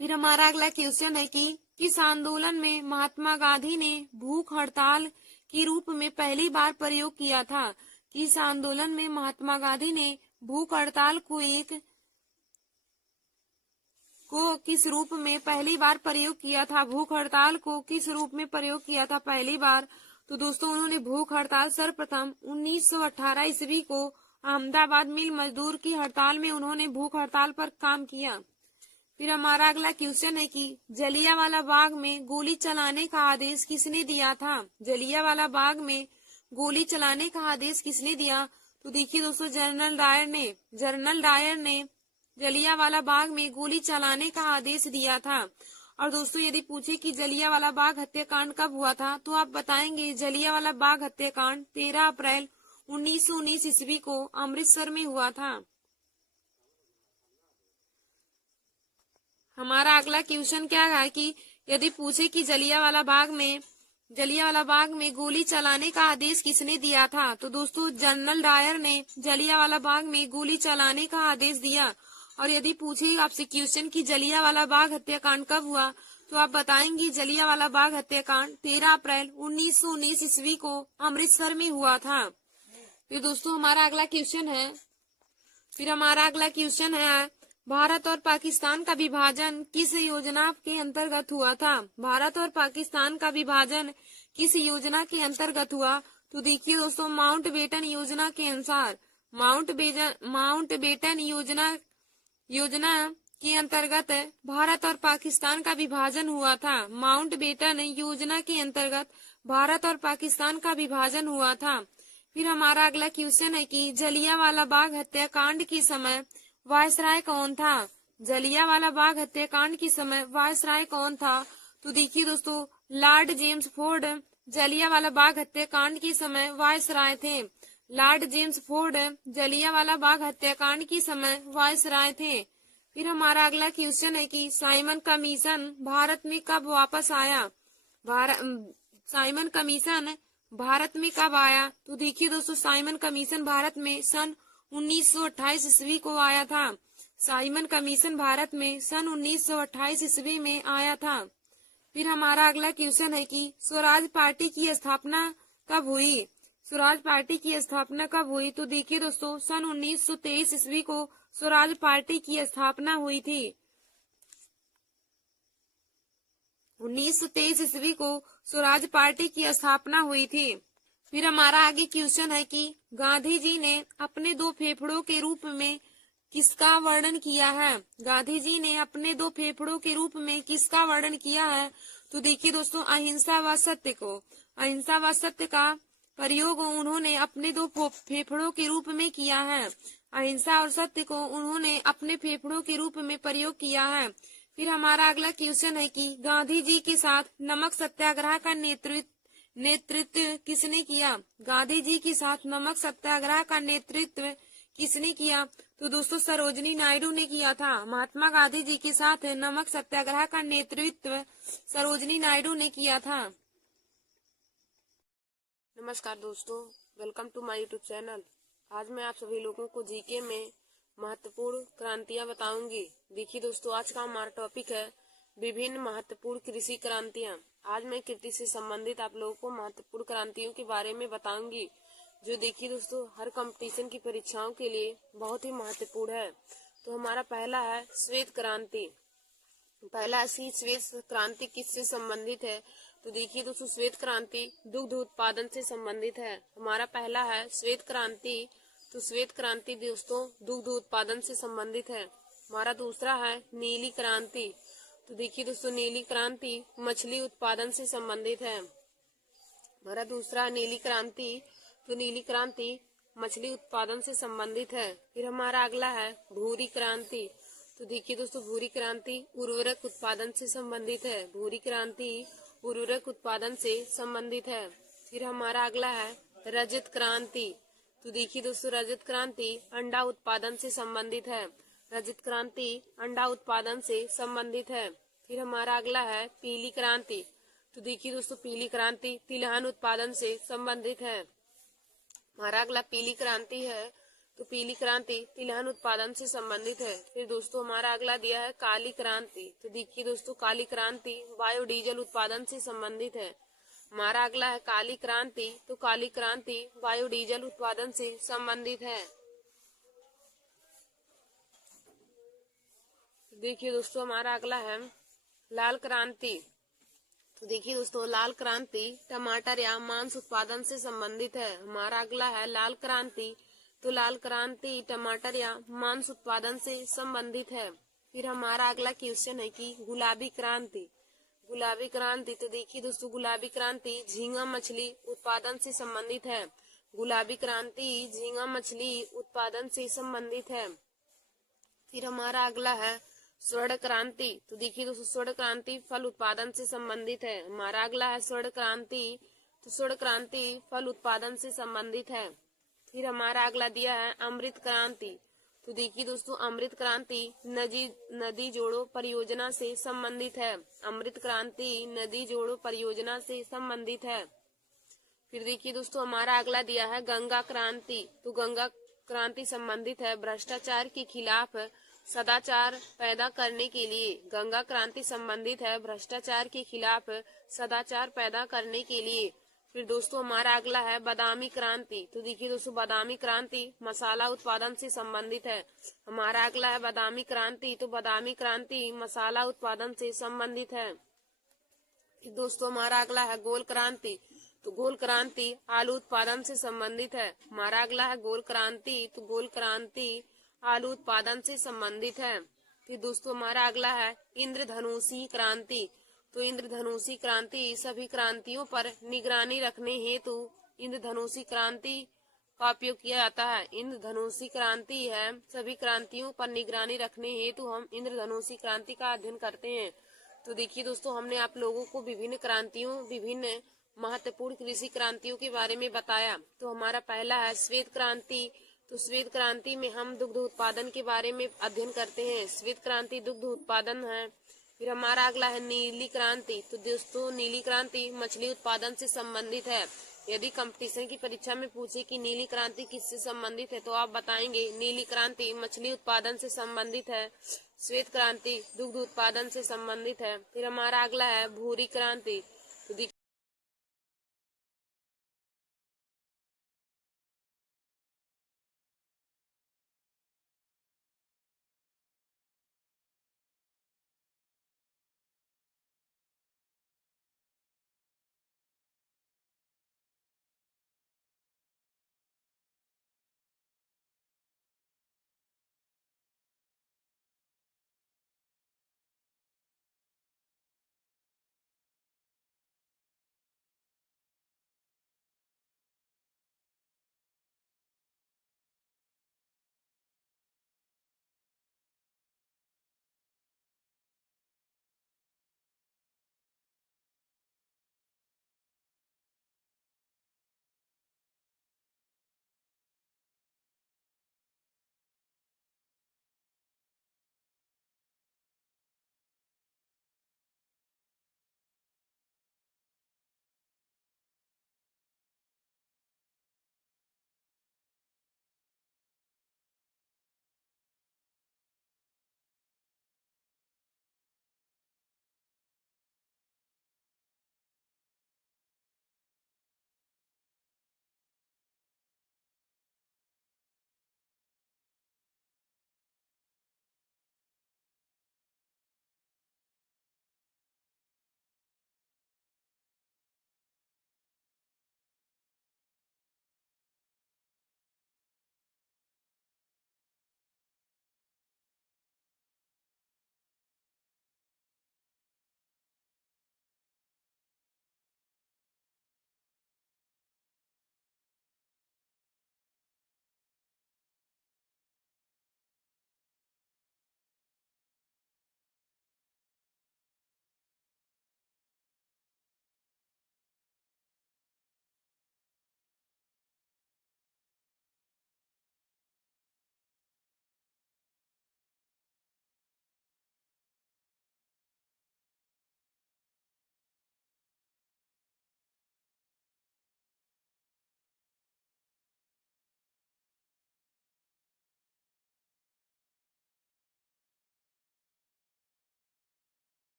फिर हमारा अगला क्वेश्चन है कि किस आंदोलन में महात्मा गांधी ने भूख हड़ताल के रूप में पहली बार प्रयोग किया था। किस आंदोलन में महात्मा गांधी ने भूख हड़ताल को किस रूप में पहली बार प्रयोग किया था। भूख हड़ताल को किस रूप में प्रयोग किया था पहली बार। तो दोस्तों, उन्होंने भूख हड़ताल सर्वप्रथम 1918 ईस्वी को अहमदाबाद मिल मजदूर की हड़ताल में उन्होंने भूख हड़ताल पर काम किया। फिर हमारा अगला क्वेश्चन है कि जलियांवाला बाग में गोली चलाने का आदेश किसने दिया था। जलियांवाला बाग में गोली चलाने का आदेश किसने दिया। तो देखिए दोस्तों, जनरल डायर ने जलियांवाला बाग में गोली चलाने का आदेश दिया था। और दोस्तों, यदि पूछे कि जलियांवाला बाग हत्याकांड कब हुआ था, तो आप बताएंगे जलियांवाला बाग हत्याकांड 13 अप्रैल 1919 ईस्वी को अमृतसर में हुआ था। हमारा अगला क्वेश्चन क्या है कि यदि पूछे कि जलियांवाला बाग में गोली चलाने का आदेश किसने दिया था। तो दोस्तों, जनरल डायर ने जलियांवाला बाग में गोली चलाने का आदेश दिया। और यदि पूछे आपसे क्वेश्चन कि जलियांवाला बाग हत्याकांड कब हुआ, तो आप बताएंगे जलियांवाला बाग हत्याकांड 13 अप्रैल 1919 ईस्वी को अमृतसर में हुआ था। फिर दोस्तों, हमारा अगला क्वेश्चन है भारत और पाकिस्तान का विभाजन किस योजना के अंतर्गत हुआ था। भारत और पाकिस्तान का विभाजन किस योजना के अंतर्गत हुआ। तो देखिए दोस्तों, माउंटबेटन योजना के अनुसार माउंटबेटन योजना के अंतर्गत भारत और पाकिस्तान का विभाजन हुआ था। माउंटबेटन योजना के अंतर्गत भारत और पाकिस्तान का विभाजन हुआ था। फिर हमारा अगला क्वेश्चन है कि जलियांवाला बाग हत्याकांड के समय वायसराय कौन था। जलियांवाला बाग हत्याकांड के समय वायसराय कौन था। तो देखिए दोस्तों, Lord James Ford Jallianwala Bagh हत्याकांड के समय वायसराय थे। Lord James Ford Jallianwala Bagh हत्याकांड के समय वायसराय थे। फिर हमारा अगला क्वेश्चन है कि साइमन कमीशन भारत में कब वापस आया। साइमन कमीशन भारत में कब आया। तो देखिए दोस्तों, साइमन कमीशन भारत में सन 1928 ईस्वी को आया था। साइमन कमीशन भारत में सन 1928 ईस्वी में आया था। फिर हमारा अगला क्वेश्चन है कि स्वराज पार्टी की स्थापना कब हुई। स्वराज पार्टी की स्थापना कब हुई। तो देखिए दोस्तों, सन 1923 ईस्वी को स्वराज पार्टी की स्थापना हुई थी। 1923 ईस्वी को स्वराज पार्टी की स्थापना हुई थी। फिर हमारा आगे क्वेश्चन है कि गांधी जी ने अपने दो फेफड़ों के रूप में किसका वर्णन किया है। गांधी जी ने अपने दो फेफड़ों के रूप में किसका वर्णन किया है। तो देखिए दोस्तों, अहिंसा व सत्य को। अहिंसा व सत्य का प्रयोग उन्होंने अपने दो फेफड़ों के रूप में किया है। अहिंसा और सत्य को उन्होंने अपने फेफड़ों के रूप में प्रयोग किया है। फिर हमारा अगला क्वेश्चन है कि गांधी जी के साथ नमक सत्याग्रह का नेतृत्व किसने किया। गांधी जी के साथ नमक सत्याग्रह का नेतृत्व किसने किया। तो दोस्तों, सरोजिनी नायडू ने किया था। महात्मा गांधी जी के साथ नमक सत्याग्रह का नेतृत्व सरोजिनी नायडू ने किया था। नमस्कार दोस्तों, welcome to my YouTube channel. आज मैं आप सभी लोगों को जीके में महत्वपूर्ण क्रांतियां बताऊंगी। देखिए दोस्तों, आज का हमारा टॉपिक है विभिन्न महत्वपूर्ण कृषि क्रांतियां। आज मैं कृषि से संबंधित आप लोगों को महत्वपूर्ण क्रांतियों के बारे में बताऊंगी, जो देखिए दोस्तों हर कंपटीशन की परीक्षाओं के लिए बहुत ही महत्वपूर्ण है। तो हमारा पहला है श्वेत क्रांति। पहला श्वेत क्रांति किससे संबंधित है। तो देखिए दोस्तों, श्वेत क्रांति दुग्ध उत्पादन से संबंधित है। हमारा पहला है श्वेत क्रांति। तो श्वेत क्रांति दोस्तों दुग्ध उत्पादन से संबंधित है। हमारा दूसरा है नीली क्रांति। तो देखिए दोस्तों, नीली क्रांति मछली उत्पादन से संबंधित है। हमारा दूसरा नीली क्रांति। तो नीली क्रांति मछली उत्पादन से संबंधित है। फिर हमारा अगला है भूरी क्रांति। तो देखिए दोस्तों, भूरी क्रांति उर्वरक उत्पादन से संबंधित है। भूरी क्रांति उर्वरक उत्पादन से संबंधित है। फिर हमारा अगला है रजत क्रांति। तो देखिए दोस्तों, रजत क्रांति अंडा उत्पादन से संबंधित है। रजत क्रांति अंडा उत्पादन से संबंधित है। फिर हमारा अगला है पीली क्रांति। तो देखिए दोस्तों, पीली क्रांति तिलहन उत्पादन से संबंधित है। हमारा अगला पीली क्रांति है। तो पीली क्रांति तिलहन उत्पादन से संबंधित है। फिर दोस्तों हमारा अगला दिया है काली क्रांति। तो देखिए दोस्तों, काली क्रांति बायोडीजल उत्पादन से संबंधित है। हमारा अगला है काली क्रांति। तो काली क्रांति बायोडीजल उत्पादन से संबंधित है। देखिए दोस्तों, हमारा अगला है लाल क्रांति। तो देखिए दोस्तों, लाल क्रांति टमाटर या मांस उत्पादन से संबंधित है। हमारा अगला है लाल क्रांति। तो लाल क्रांति टमाटर या मांस उत्पादन से संबंधित है। फिर हमारा अगला क्वेश्चन है कि गुलाबी क्रांति। गुलाबी क्रांति। तो देखिए दोस्तों, गुलाबी क्रांति झींगा मछली उत्पादन से संबंधित है। गुलाबी क्रांति झींगा मछली उत्पादन से संबंधित है। फिर हमारा अगला है स्वर्ण क्रांति। तो देखिए दोस्तों, स्वर्ण क्रांति फल उत्पादन से संबंधित है। हमारा अगला है स्वर्ण क्रांति। तो स्वर्ण क्रांति फल उत्पादन से संबंधित है। फिर हमारा अगला दिया है अमृत क्रांति। तो देखिए दोस्तों, अमृत क्रांति नदी जोड़ो परियोजना से संबंधित है। अमृत क्रांति नदी जोड़ो परियोजना से संबंधित है। फिर देखिए दोस्तों, हमारा अगला दिया है गंगा क्रांति। तो गंगा क्रांति संबंधित है भ्रष्टाचार के खिलाफ सदाचार पैदा करने के लिए। गंगा क्रांति संबंधित है भ्रष्टाचार के खिलाफ सदाचार पैदा करने के लिए। फिर दोस्तों हमारा अगला है बादामी क्रांति। तो देखिए दोस्तों, बादामी क्रांति मसाला उत्पादन से संबंधित है। हमारा अगला है बादामी क्रांति। तो बादामी क्रांति मसाला उत्पादन से संबंधित है। फिर दोस्तों हमारा अगला है गोल क्रांति। तो गोल क्रांति आलू उत्पादन से संबंधित है। हमारा अगला है गोल क्रांति। तो गोल क्रांति आलू उत्पादन से संबंधित है। फिर दोस्तों हमारा अगला है इंद्रधनुषी क्रांति। तो इंद्रधनुषी क्रांति सभी क्रांतियों पर निगरानी रखने हेतु इंद्रधनुषी क्रांति का उपयोग किया जाता है। इंद्रधनुषी क्रांति है सभी क्रांतियों पर निगरानी रखने हेतु हम इंद्रधनुषी क्रांति का अध्ययन करते हैं। तो देखिए दोस्तों, हमने आप लोगों को विभिन्न क्रांतियों विभिन्न महत्वपूर्ण कृषि क्रांतियों के बारे में बताया। तो हमारा पहला है श्वेत क्रांति। तो श्वेत क्रांति में हम दुग्ध उत्पादन के बारे में अध्ययन करते हैं। श्वेत क्रांति दुग्ध उत्पादन है। फिर हमारा अगला है नीली क्रांति। तो दोस्तों नीली क्रांति मछली उत्पादन से संबंधित है। यदि कंपटीशन की परीक्षा में पूछे कि नीली क्रांति किससे संबंधित है तो आप बताएंगे नीली क्रांति मछली उत्पादन से संबंधित है। श्वेत क्रांति दुग्ध उत्पादन से संबंधित है। फिर हमारा अगला है भूरी क्रांति। तो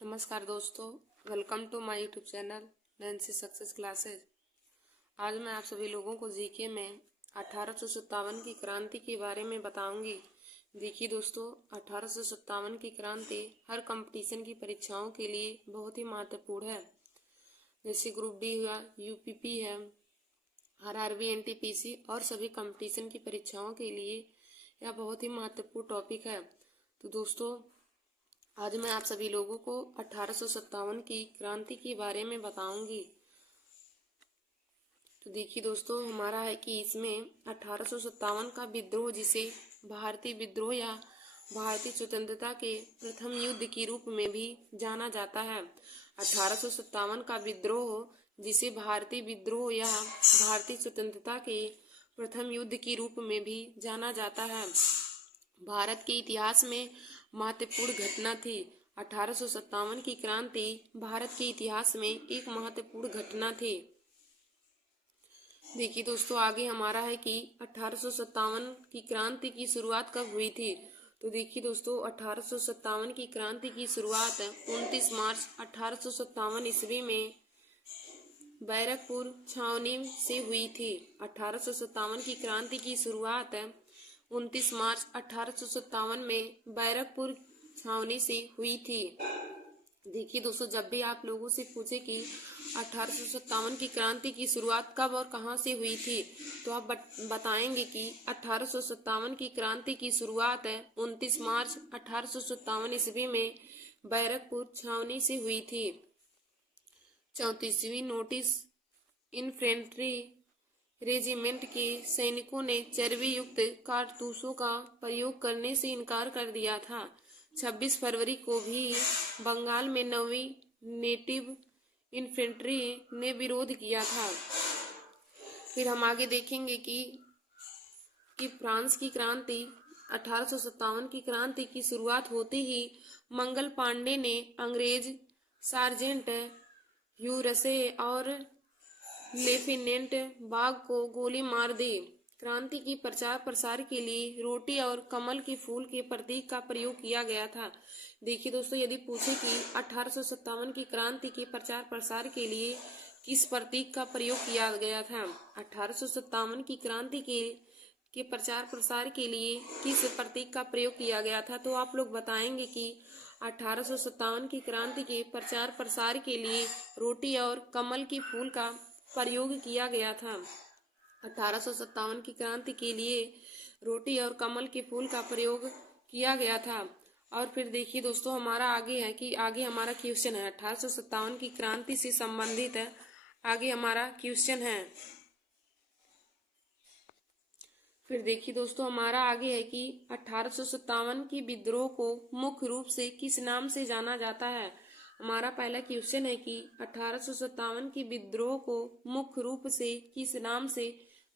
नमस्कार दोस्तों, welcome to my YouTube channel Nancy success classes. आज मैं आप सभी लोगों को जीके में 1857 की क्रांति के बारे में बताऊंगी। देखिए दोस्तों, 1857 की क्रांति हर कंपटीशन की परीक्षाओं के लिए बहुत ही महत्वपूर्ण है। जैसे ग्रुप डी हुआ, यूपीपी है, आरआरबी, एनटीपीसी और सभी कंपटीशन की परीक्षाओं के लिए यह बहुत ही महत्वपूर्ण टॉपिक है। तो दोस्तों, आज मैं आप सभी लोगों को 1857 की क्रांति के बारे में बताऊंगी। तो देखिए दोस्तों, हमारा है कि इसमें 1857 का विद्रोह, जिसे भारतीय विद्रोह या भारतीय स्वतंत्रता के प्रथम युद्ध के रूप में भी जाना जाता है। 1857 का विद्रोह, जिसे भारतीय विद्रोह या भारतीय स्वतंत्रता के प्रथम युद्ध के रूप में भी जाना जाता है, भारत के इतिहास में महत्वपूर्ण घटना थी। 1857 की क्रांति भारत के इतिहास में एक महत्वपूर्ण घटना थी। देखिए दोस्तों, आगे हमारा है कि 1857 की क्रांति की शुरुआत कब हुई थी। तो देखिए दोस्तों, 1857 की क्रांति की शुरुआत 29 मार्च 1857 ईस्वी में बैरकपुर छावनी से हुई थी। 1857 की क्रांति की शुरुआत 29 मार्च 1857 में बैरकपुर छावनी से हुई थी। देखिए दोस्तों, जब भी आप लोगों से पूछे कि 1857 की क्रांति की शुरुआत कब और कहां से हुई थी, तो आप बताएंगे कि 1857 की क्रांति की शुरुआत 29 मार्च 1857 ईस्वी में बैरकपुर छावनी से हुई थी। 34वीं नोटिस इन्फेंट्री रेजिमेंट के सैनिकों ने चर्बी युक्त कारतूसों का प्रयोग करने से इनकार कर दिया था। 26 फरवरी को भी बंगाल में 9वीं नेटिव इन्फेंट्री ने विरोध किया था। फिर हम आगे देखेंगे कि फ्रांस की क्रांति 1857 की क्रांति की शुरुआत होते ही मंगल पांडे ने अंग्रेज सार्जेंट ह्यू रसे और लेफ्टिनेंट बाग को गोली मार दी। क्रांति की प्रचार प्रसार के लिए रोटी और कमल के फूल के प्रतीक का प्रयोग किया गया था। देखिए दोस्तों, यदि पूछे कि 1857 की क्रांति के प्रचार प्रसार के लिए किस प्रतीक का प्रयोग किया गया था, 1857 की क्रांति के प्रचार प्रसार के लिए किस प्रतीक का प्रयोग किया गया था, तो आप लोग बताएंगे कि 1857 की क्रांति के प्रचार प्रसार के लिए रोटी और कमल के फूल का प्रयोग किया गया था। 1857 की क्रांति के लिए रोटी और कमल के फूल का प्रयोग किया गया था। और फिर देखिए दोस्तों, हमारा आगे हमारा क्वेश्चन है 1857 की क्रांति से संबंधित है। आगे हमारा क्वेश्चन है, फिर देखिए दोस्तों, हमारा आगे है कि 1857 की विद्रोह को मुख्य रूप से किस नाम से जाना जाता है। हमारा पहला क्वेश्चन है कि 1857 की विद्रोह को मुख्य रूप से किस नाम से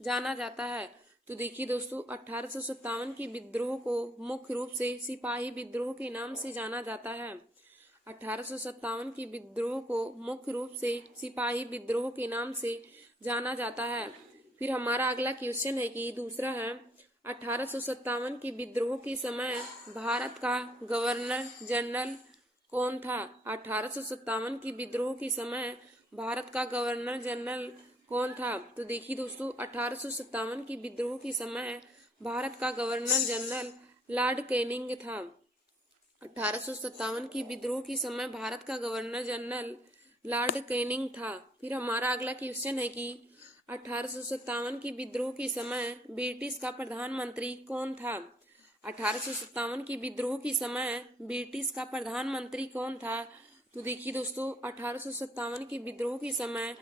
जाना जाता है। तो देखिए दोस्तों, 1857 की विद्रोह को मुख्य रूप से सिपाही विद्रोह के नाम से जाना जाता है। 1857 की विद्रोह को मुख्य रूप से सिपाही विद्रोह के नाम से जाना जाता है। फिर हमारा अगला क्वेश्चन है कि दूसरा है, 1857 की विद्रोह के समय भारत का गवर्नर जनरल कौन था। 1857 की विद्रोह के समय भारत का गवर्नर जनरल कौन था। तो देखिए दोस्तों, 1857 की विद्रोह के समय भारत का गवर्नर जनरल लॉर्ड कैनिंग था। 1857 की विद्रोह के समय भारत का गवर्नर जनरल लॉर्ड कैनिंग था। फिर हमारा अगला क्वेश्चन है कि 1857 की विद्रोह के समय ब्रिटिश का प्रधानमंत्री कौन था। 1857 की विद्रोह के समय ब्रिटिश का प्रधानमंत्री कौन था। तो देखिए दोस्तों, 1857 की विद्रोह के समय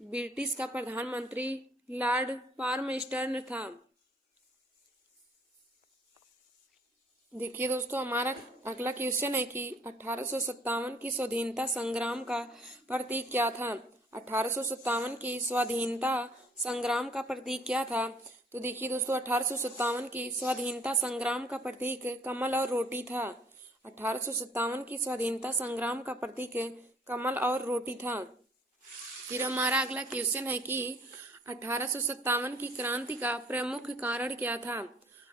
ब्रिटिश का प्रधानमंत्री लॉर्ड पार्मस्टर्न था। देखिए दोस्तों, हमारा अगला क्वेश्चन है कि 1857 की स्वाधीनता संग्राम का प्रतीक क्या था। 1857 की स्वाधीनता संग्राम का प्रतीक क्या था। तो देखिए दोस्तों, 1857 की स्वाधीनता संग्राम का प्रतीक कमल और रोटी था। 1857 की स्वाधीनता संग्राम का प्रतीक कमल और रोटी था। फिर हमारा अगला क्वेश्चन है कि 1857 की क्रांति का प्रमुख कारण क्या था।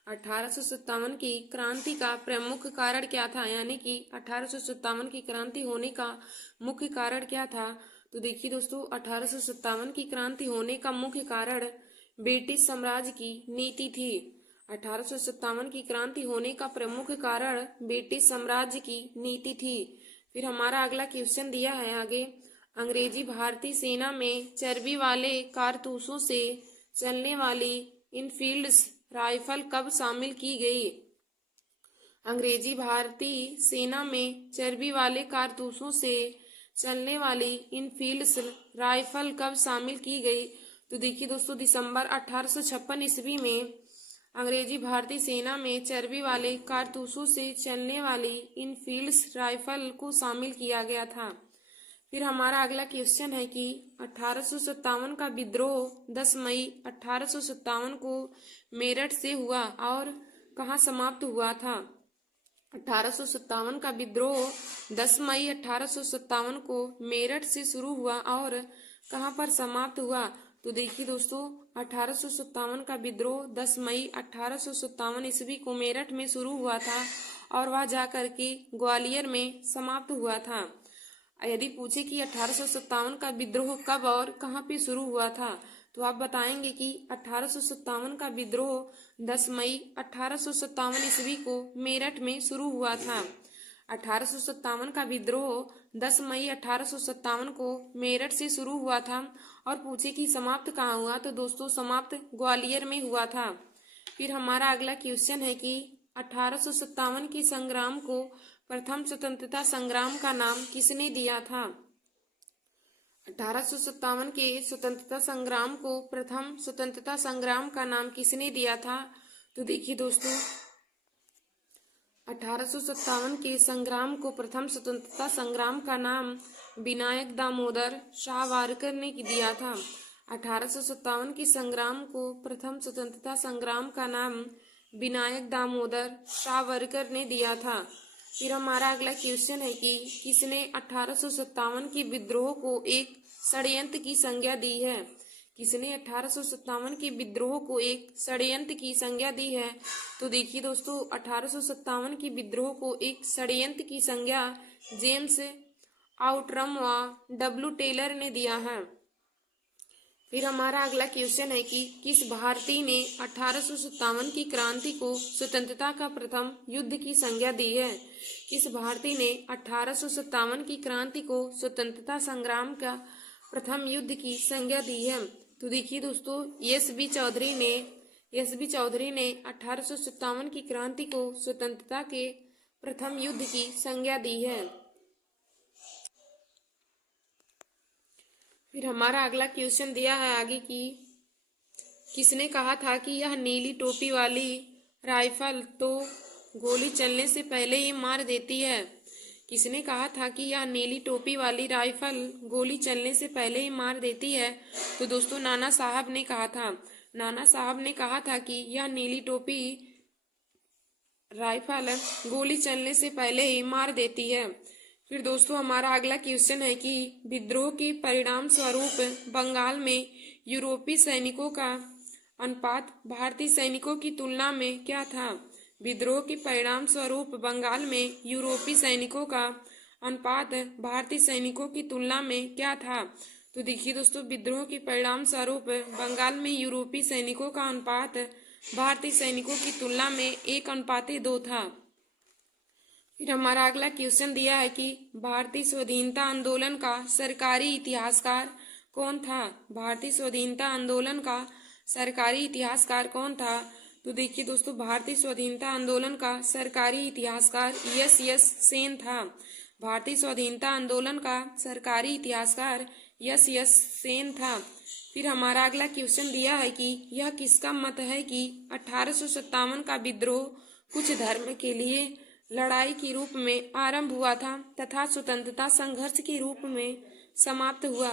1857 की क्रांति का प्रमुख कारण क्या था, यानी कि 1857 की क्रांति होने का मुख्य कारण क्या था। तो देखिए दोस्तों, 1857 की क्रांति होने का मुख्य कारण ब्रिटिश साम्राज्य की नीति थी। 1857 की क्रांति होने का प्रमुख कारण ब्रिटिश साम्राज्य की नीति थी। फिर हमारा अगला क्वेश्चन दिया है आगे, अंग्रेजी भारतीय सेना में चर्बी वाले कारतूसों से चलने वाली इनफील्ड राइफल कब शामिल की गई। अंग्रेजी भारतीय सेना में चर्बी वाले कारतूसों से चलने वाली इनफील्ड राइफल कब शामिल की गई। तो देखिए दोस्तों, दिसंबर 1856 ईस्वी में अंग्रेजी भारतीय सेना में चर्बी वाले कारतूसों से चलने वाली इनफील्ड राइफल को शामिल किया गया था। फिर हमारा अगला क्वेश्चन है कि 1857 का विद्रोह 10 मई 1857 को मेरठ से हुआ और कहाँ समाप्त हुआ था। 1857 का विद्रोह 10 मई 1857 को मेरठ से शुरू हुआ और कहाँ पर समाप्त हुआ। तो देखिए दोस्तों, 1857 का विद्रोह 10 मई 1857 ईस्वी को मेरठ में शुरू हुआ था और वह जाकर के ग्वालियर में समाप्त हुआ था। यदि पूछे कि 1857 का विद्रोह कब और कहाँ पे शुरू हुआ था, तो आप बताएंगे कि 1857 का विद्रोह 10 मई 1857 ईस्वी को मेरठ में शुरू हुआ था। 1857 का विद्रोह 10 मई 1857 को मेरठ से शुरू हुआ था और पूछे कि समाप्त कहाँ हुआ, तो दोस्तों समाप्त ग्वालियर में हुआ था। फिर हमारा अगला क्वेश्चन है कि 1857 की संग्राम को प्रथम स्वतंत्रता संग्राम का नाम किसने दिया था। 1857 के स्वतंत्रता संग्राम को प्रथम स्वतंत्रता संग्राम का नाम किसने दिया था? तो देखिए दोस्तों, 1857 के संग्राम को प्रथम स्वतंत्रता संग्राम का नाम विनायक दामोदर सावरकर ने दिया था। 1857 के संग्राम को प्रथम स्वतंत्रता संग्राम का नाम विनायक दामोदर सावरकर ने दिया था। फिर हमारा अगला क्वेश्चन है कि किसने 1857 के विद्रोह को एक षड्यंत्र की संज्ञा दी है? किसने 1857 के विद्रोह को एक षड्यंत्र की संज्ञा दी है? तो देखिए दोस्तों, 1857 के विद्रोह को एक षड्यंत्र की संज्ञा जेम्स आउटरम व डब्ल्यू टेलर ने दिया है। फिर हमारा अगला क्वेश्चन है कि किस भारतीय ने 1857 की क्रांति को स्वतंत्रता का प्रथम युद्ध की संज्ञा दी है? किस भारतीय ने 1857 की क्रांति को स्वतंत्रता संग्राम का प्रथम युद्ध की संज्ञा दी है? तो देखिए दोस्तों, एस बी चौधरी ने 1857 की क्रांति को स्वतंत्रता के प्रथम युद्ध की संज्ञा दी है। फिर हमारा अगला क्वेश्चन दिया है आगे कि किसने कहा था कि यह नीली टोपी वाली राइफल तो गोली चलने से पहले ही मार देती है? किसने कहा था कि यह नीली टोपी वाली राइफल गोली चलने से पहले ही मार देती है? तो दोस्तों, नाना साहब ने कहा था। नाना साहब ने कहा था कि यह नीली टोपी राइफल गोली चलने से पहले ही मार देती है। फिर दोस्तों, हमारा अगला क्वेश्चन है कि विद्रोह के परिणाम स्वरूप बंगाल में यूरोपीय सैनिकों का अनुपात भारतीय सैनिकों की तुलना में क्या था? विद्रोह के परिणाम स्वरूप बंगाल में यूरोपीय सैनिकों का अनुपात भारतीय सैनिकों की तुलना में क्या था? तो देखिए दोस्तों, विद्रोह के परिणाम स्वरूप बंगाल में यूरोपीय सैनिकों का अनुपात भारतीय सैनिकों की तुलना में 1:2 था। फिर हमारा अगला क्वेश्चन दिया है कि भारतीय स्वाधीनता आंदोलन का सरकारी इतिहासकार कौन था? भारतीय स्वाधीनता आंदोलन का सरकारी इतिहासकार कौन था? तो देखिए दोस्तों, भारतीय स्वाधीनता आंदोलन का सरकारी इतिहासकार एस सेन था। भारतीय स्वाधीनता आंदोलन का सरकारी इतिहासकार एस सेन था। फिर हमारा अगला क्वेश्चन दिया है कि यह किसका मत है कि 1857 का विद्रोह कुछ धर्म के लिए लड़ाई के रूप में आरंभ हुआ था तथा स्वतंत्रता संघर्ष के रूप में समाप्त हुआ?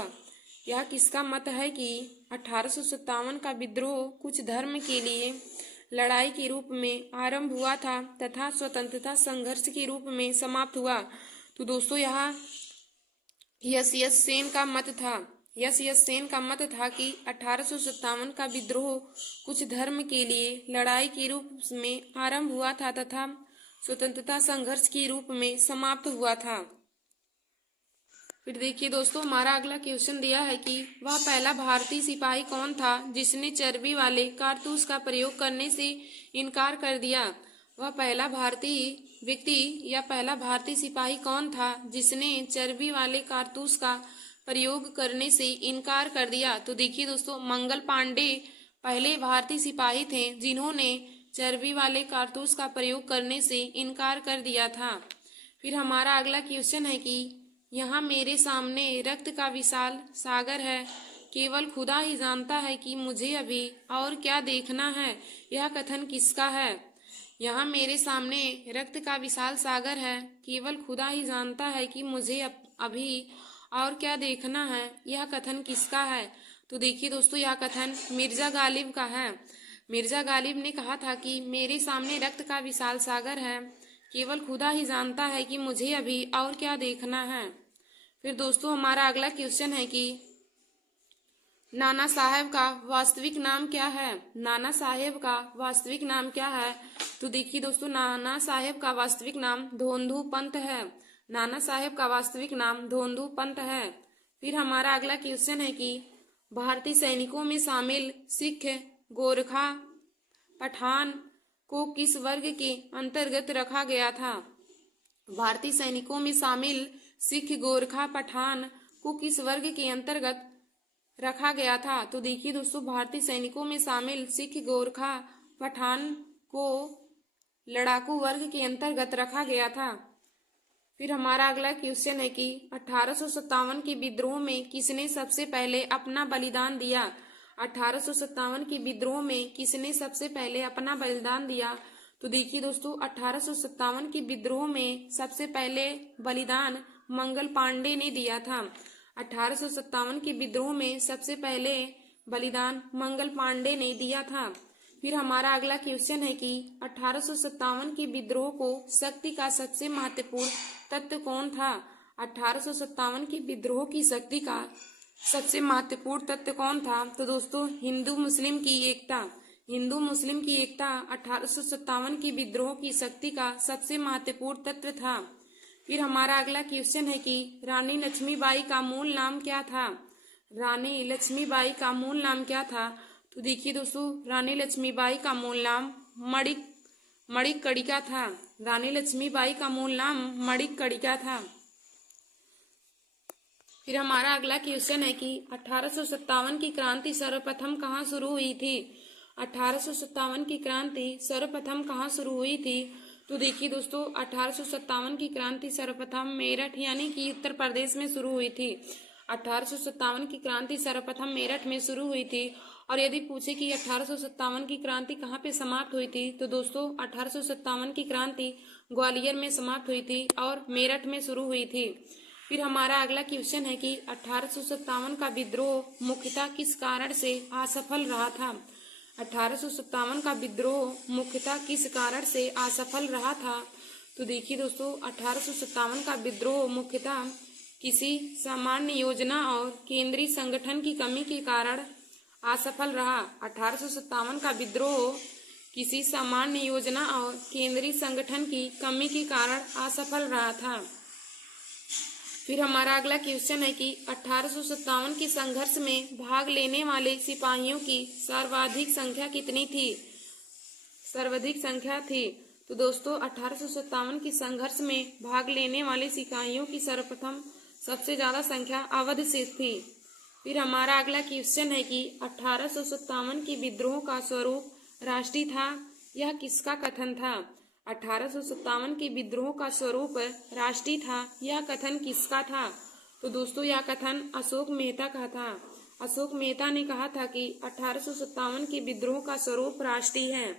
यह किसका मत है कि 1857 का विद्रोह कुछ धर्म के लिए लड़ाई के रूप में आरंभ हुआ था तथा स्वतंत्रता संघर्ष के रूप में समाप्त हुआ? तो दोस्तों, यह एस सेन का मत था। एस सेन का मत था कि 1857 का विद्रोह कुछ धर्म के लिए लड़ाई के रूप में आरंभ हुआ था तथा स्वतंत्रता संघर्ष के रूप में समाप्त हुआ था। फिर देखिए दोस्तों, हमारा अगला क्वेश्चन दिया है कि वह पहला भारतीय सिपाही कौन था जिसने चर्बी वाले कारतूस का प्रयोग करने से इनकार कर दिया? वह पहला भारतीय व्यक्ति या पहला भारतीय सिपाही कौन था जिसने चर्बी वाले कारतूस का प्रयोग करने से इनकार कर दिया? तो देखिए दोस्तों, मंगल पांडे पहले भारतीय सिपाही थे जिन्होंने चर्बी वाले कारतूस का प्रयोग करने से इनकार कर दिया था। फिर हमारा अगला क्वेश्चन है कि यहाँ मेरे सामने रक्त का विशाल सागर है, केवल खुदा ही जानता है कि मुझे अभी और क्या देखना है। यह कथन किसका है? यहाँ मेरे सामने रक्त का विशाल सागर है, केवल खुदा ही जानता है कि मुझे अभी और क्या देखना है। यह कथन किसका है? तो देखिए दोस्तों, यह कथन मिर्जा गालिब का है। मिर्जा गालिब ने कहा था कि मेरे सामने रक्त का विशाल सागर है, केवल खुदा ही जानता है कि मुझे अभी और क्या देखना है। फिर दोस्तों, हमारा अगला क्वेश्चन है कि नाना साहेब का वास्तविक नाम क्या है? नाना साहेब का वास्तविक नाम क्या है? तो देखिए दोस्तों, नाना साहेब का वास्तविक नाम धोंधू पंत है। नाना साहेब का वास्तविक नाम धोंधू पंत है। फिर हमारा अगला क्वेश्चन है कि भारतीय सैनिकों में शामिल सिख, गोरखा, पठान को किस वर्ग के अंतर्गत रखा गया था? भारतीय सैनिकों में शामिल सिख, गोरखा, पठान को किस वर्ग के अंतर्गत रखा गया था? तो देखिए दोस्तों, भारतीय सैनिकों में शामिल सिख, गोरखा, पठान को लड़ाकू वर्ग के अंतर्गत रखा गया था। फिर हमारा अगला क्वेश्चन है कि 1857 के विद्रोह में किसने सबसे पहले अपना बलिदान दिया। 1857 के विद्रोह में किसने सबसे पहले अपना बलिदान दिया। तो देखिए दोस्तों, 1857 के विद्रोह में सबसे पहले बलिदान मंगल पांडे ने दिया था। 1857 के विद्रोह में सबसे पहले बलिदान मंगल पांडे ने दिया था। फिर हमारा अगला क्वेश्चन है कि 1857 के विद्रोह को शक्ति का सबसे महत्वपूर्ण तत्व कौन था। 1857 के विद्रोह की शक्ति का सबसे महत्वपूर्ण तत्व कौन था। तो दोस्तों, हिंदू मुस्लिम की एकता। हिंदू मुस्लिम की एकता 1857 की विद्रोह की शक्ति का सबसे महत्वपूर्ण तत्व था। फिर हमारा अगला क्वेश्चन है कि रानी लक्ष्मीबाई का मूल नाम क्या था। रानी लक्ष्मीबाई का मूल नाम क्या था। तो देखिए दोस्तों, रानी लक्ष्मीबाई का मूल नाम मणिकर्णिका था। रानी लक्ष्मीबाई का मूल नाम मणिकर्णिका था। फिर हमारा अगला क्वेश्चन है कि 1857 की क्रांति सर्वप्रथम कहाँ शुरू हुई थी। 1857 की क्रांति सर्वप्रथम कहाँ शुरू हुई थी। तो देखिए दोस्तों, 1857 की क्रांति सर्वप्रथम मेरठ यानी कि उत्तर प्रदेश में शुरू हुई थी। 1857 की क्रांति सर्वप्रथम मेरठ में शुरू हुई थी। और यदि पूछे कि 1857 की क्रांति कहाँ पे समाप्त हुई थी, तो दोस्तों 1857 की क्रांति ग्वालियर में समाप्त हुई थी और मेरठ में शुरू हुई थी। फिर हमारा अगला क्वेश्चन है कि 1857 का विद्रोह मुख्यतः किस कारण से असफल रहा था। 1857 का विद्रोह मुख्यतः किस कारण से असफल रहा था। तो देखिए दोस्तों, 1857 का विद्रोह मुख्यतः किसी सामान्य योजना और केंद्रीय संगठन की कमी के कारण असफल रहा। 1857 का विद्रोह किसी सामान्य योजना और केंद्रीय संगठन की कमी के कारण असफल रहा था। फिर हमारा अगला क्वेश्चन है कि 1857 के संघर्ष में भाग लेने वाले सिपाहियों की सर्वाधिक संख्या कितनी थी। सर्वाधिक संख्या थी। तो दोस्तों, 1857 के संघर्ष में भाग लेने वाले सिपाहियों की सर्वप्रथम सबसे ज्यादा संख्या अवध से थी। फिर हमारा अगला क्वेश्चन है कि 1857 के विद्रोह का स्वरूप राष्ट्रीय था, यह किसका कथन था। 1857 के विद्रोह का स्वरूप राष्ट्रीय था, यह कथन किसका था। तो दोस्तों, यह कथन अशोक मेहता का था। अशोक मेहता ने कहा था कि 1857 के विद्रोह का स्वरूप राष्ट्रीय है।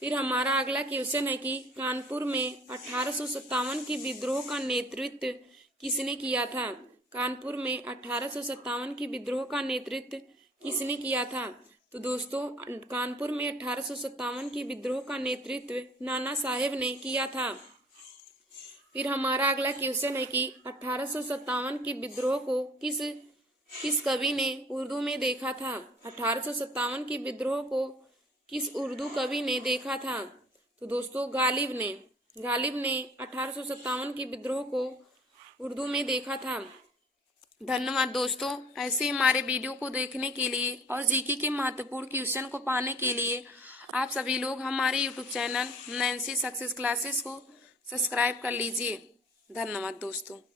फिर हमारा अगला क्वेश्चन है कि कानपुर में 1857 के विद्रोह का नेतृत्व किसने किया था। कानपुर में 1857 के विद्रोह का नेतृत्व किसने किया था। तो दोस्तों, कानपुर में 1857 के विद्रोह का नेतृत्व नाना साहेब ने किया था। फिर हमारा अगला क्वेश्चन है कि 1857 के विद्रोह को किस कवि ने उर्दू में देखा था। 1857 के विद्रोह को किस उर्दू कवि ने देखा था। तो दोस्तों, गालिब ने 1857 के विद्रोह को उर्दू में देखा था। धन्यवाद दोस्तों। ऐसे हमारे वीडियो को देखने के लिए और जीके के महत्वपूर्ण क्वेश्चन को पाने के लिए आप सभी लोग हमारे YouTube channel Nancy success classes को सब्सक्राइब कर लीजिए। धन्यवाद दोस्तों।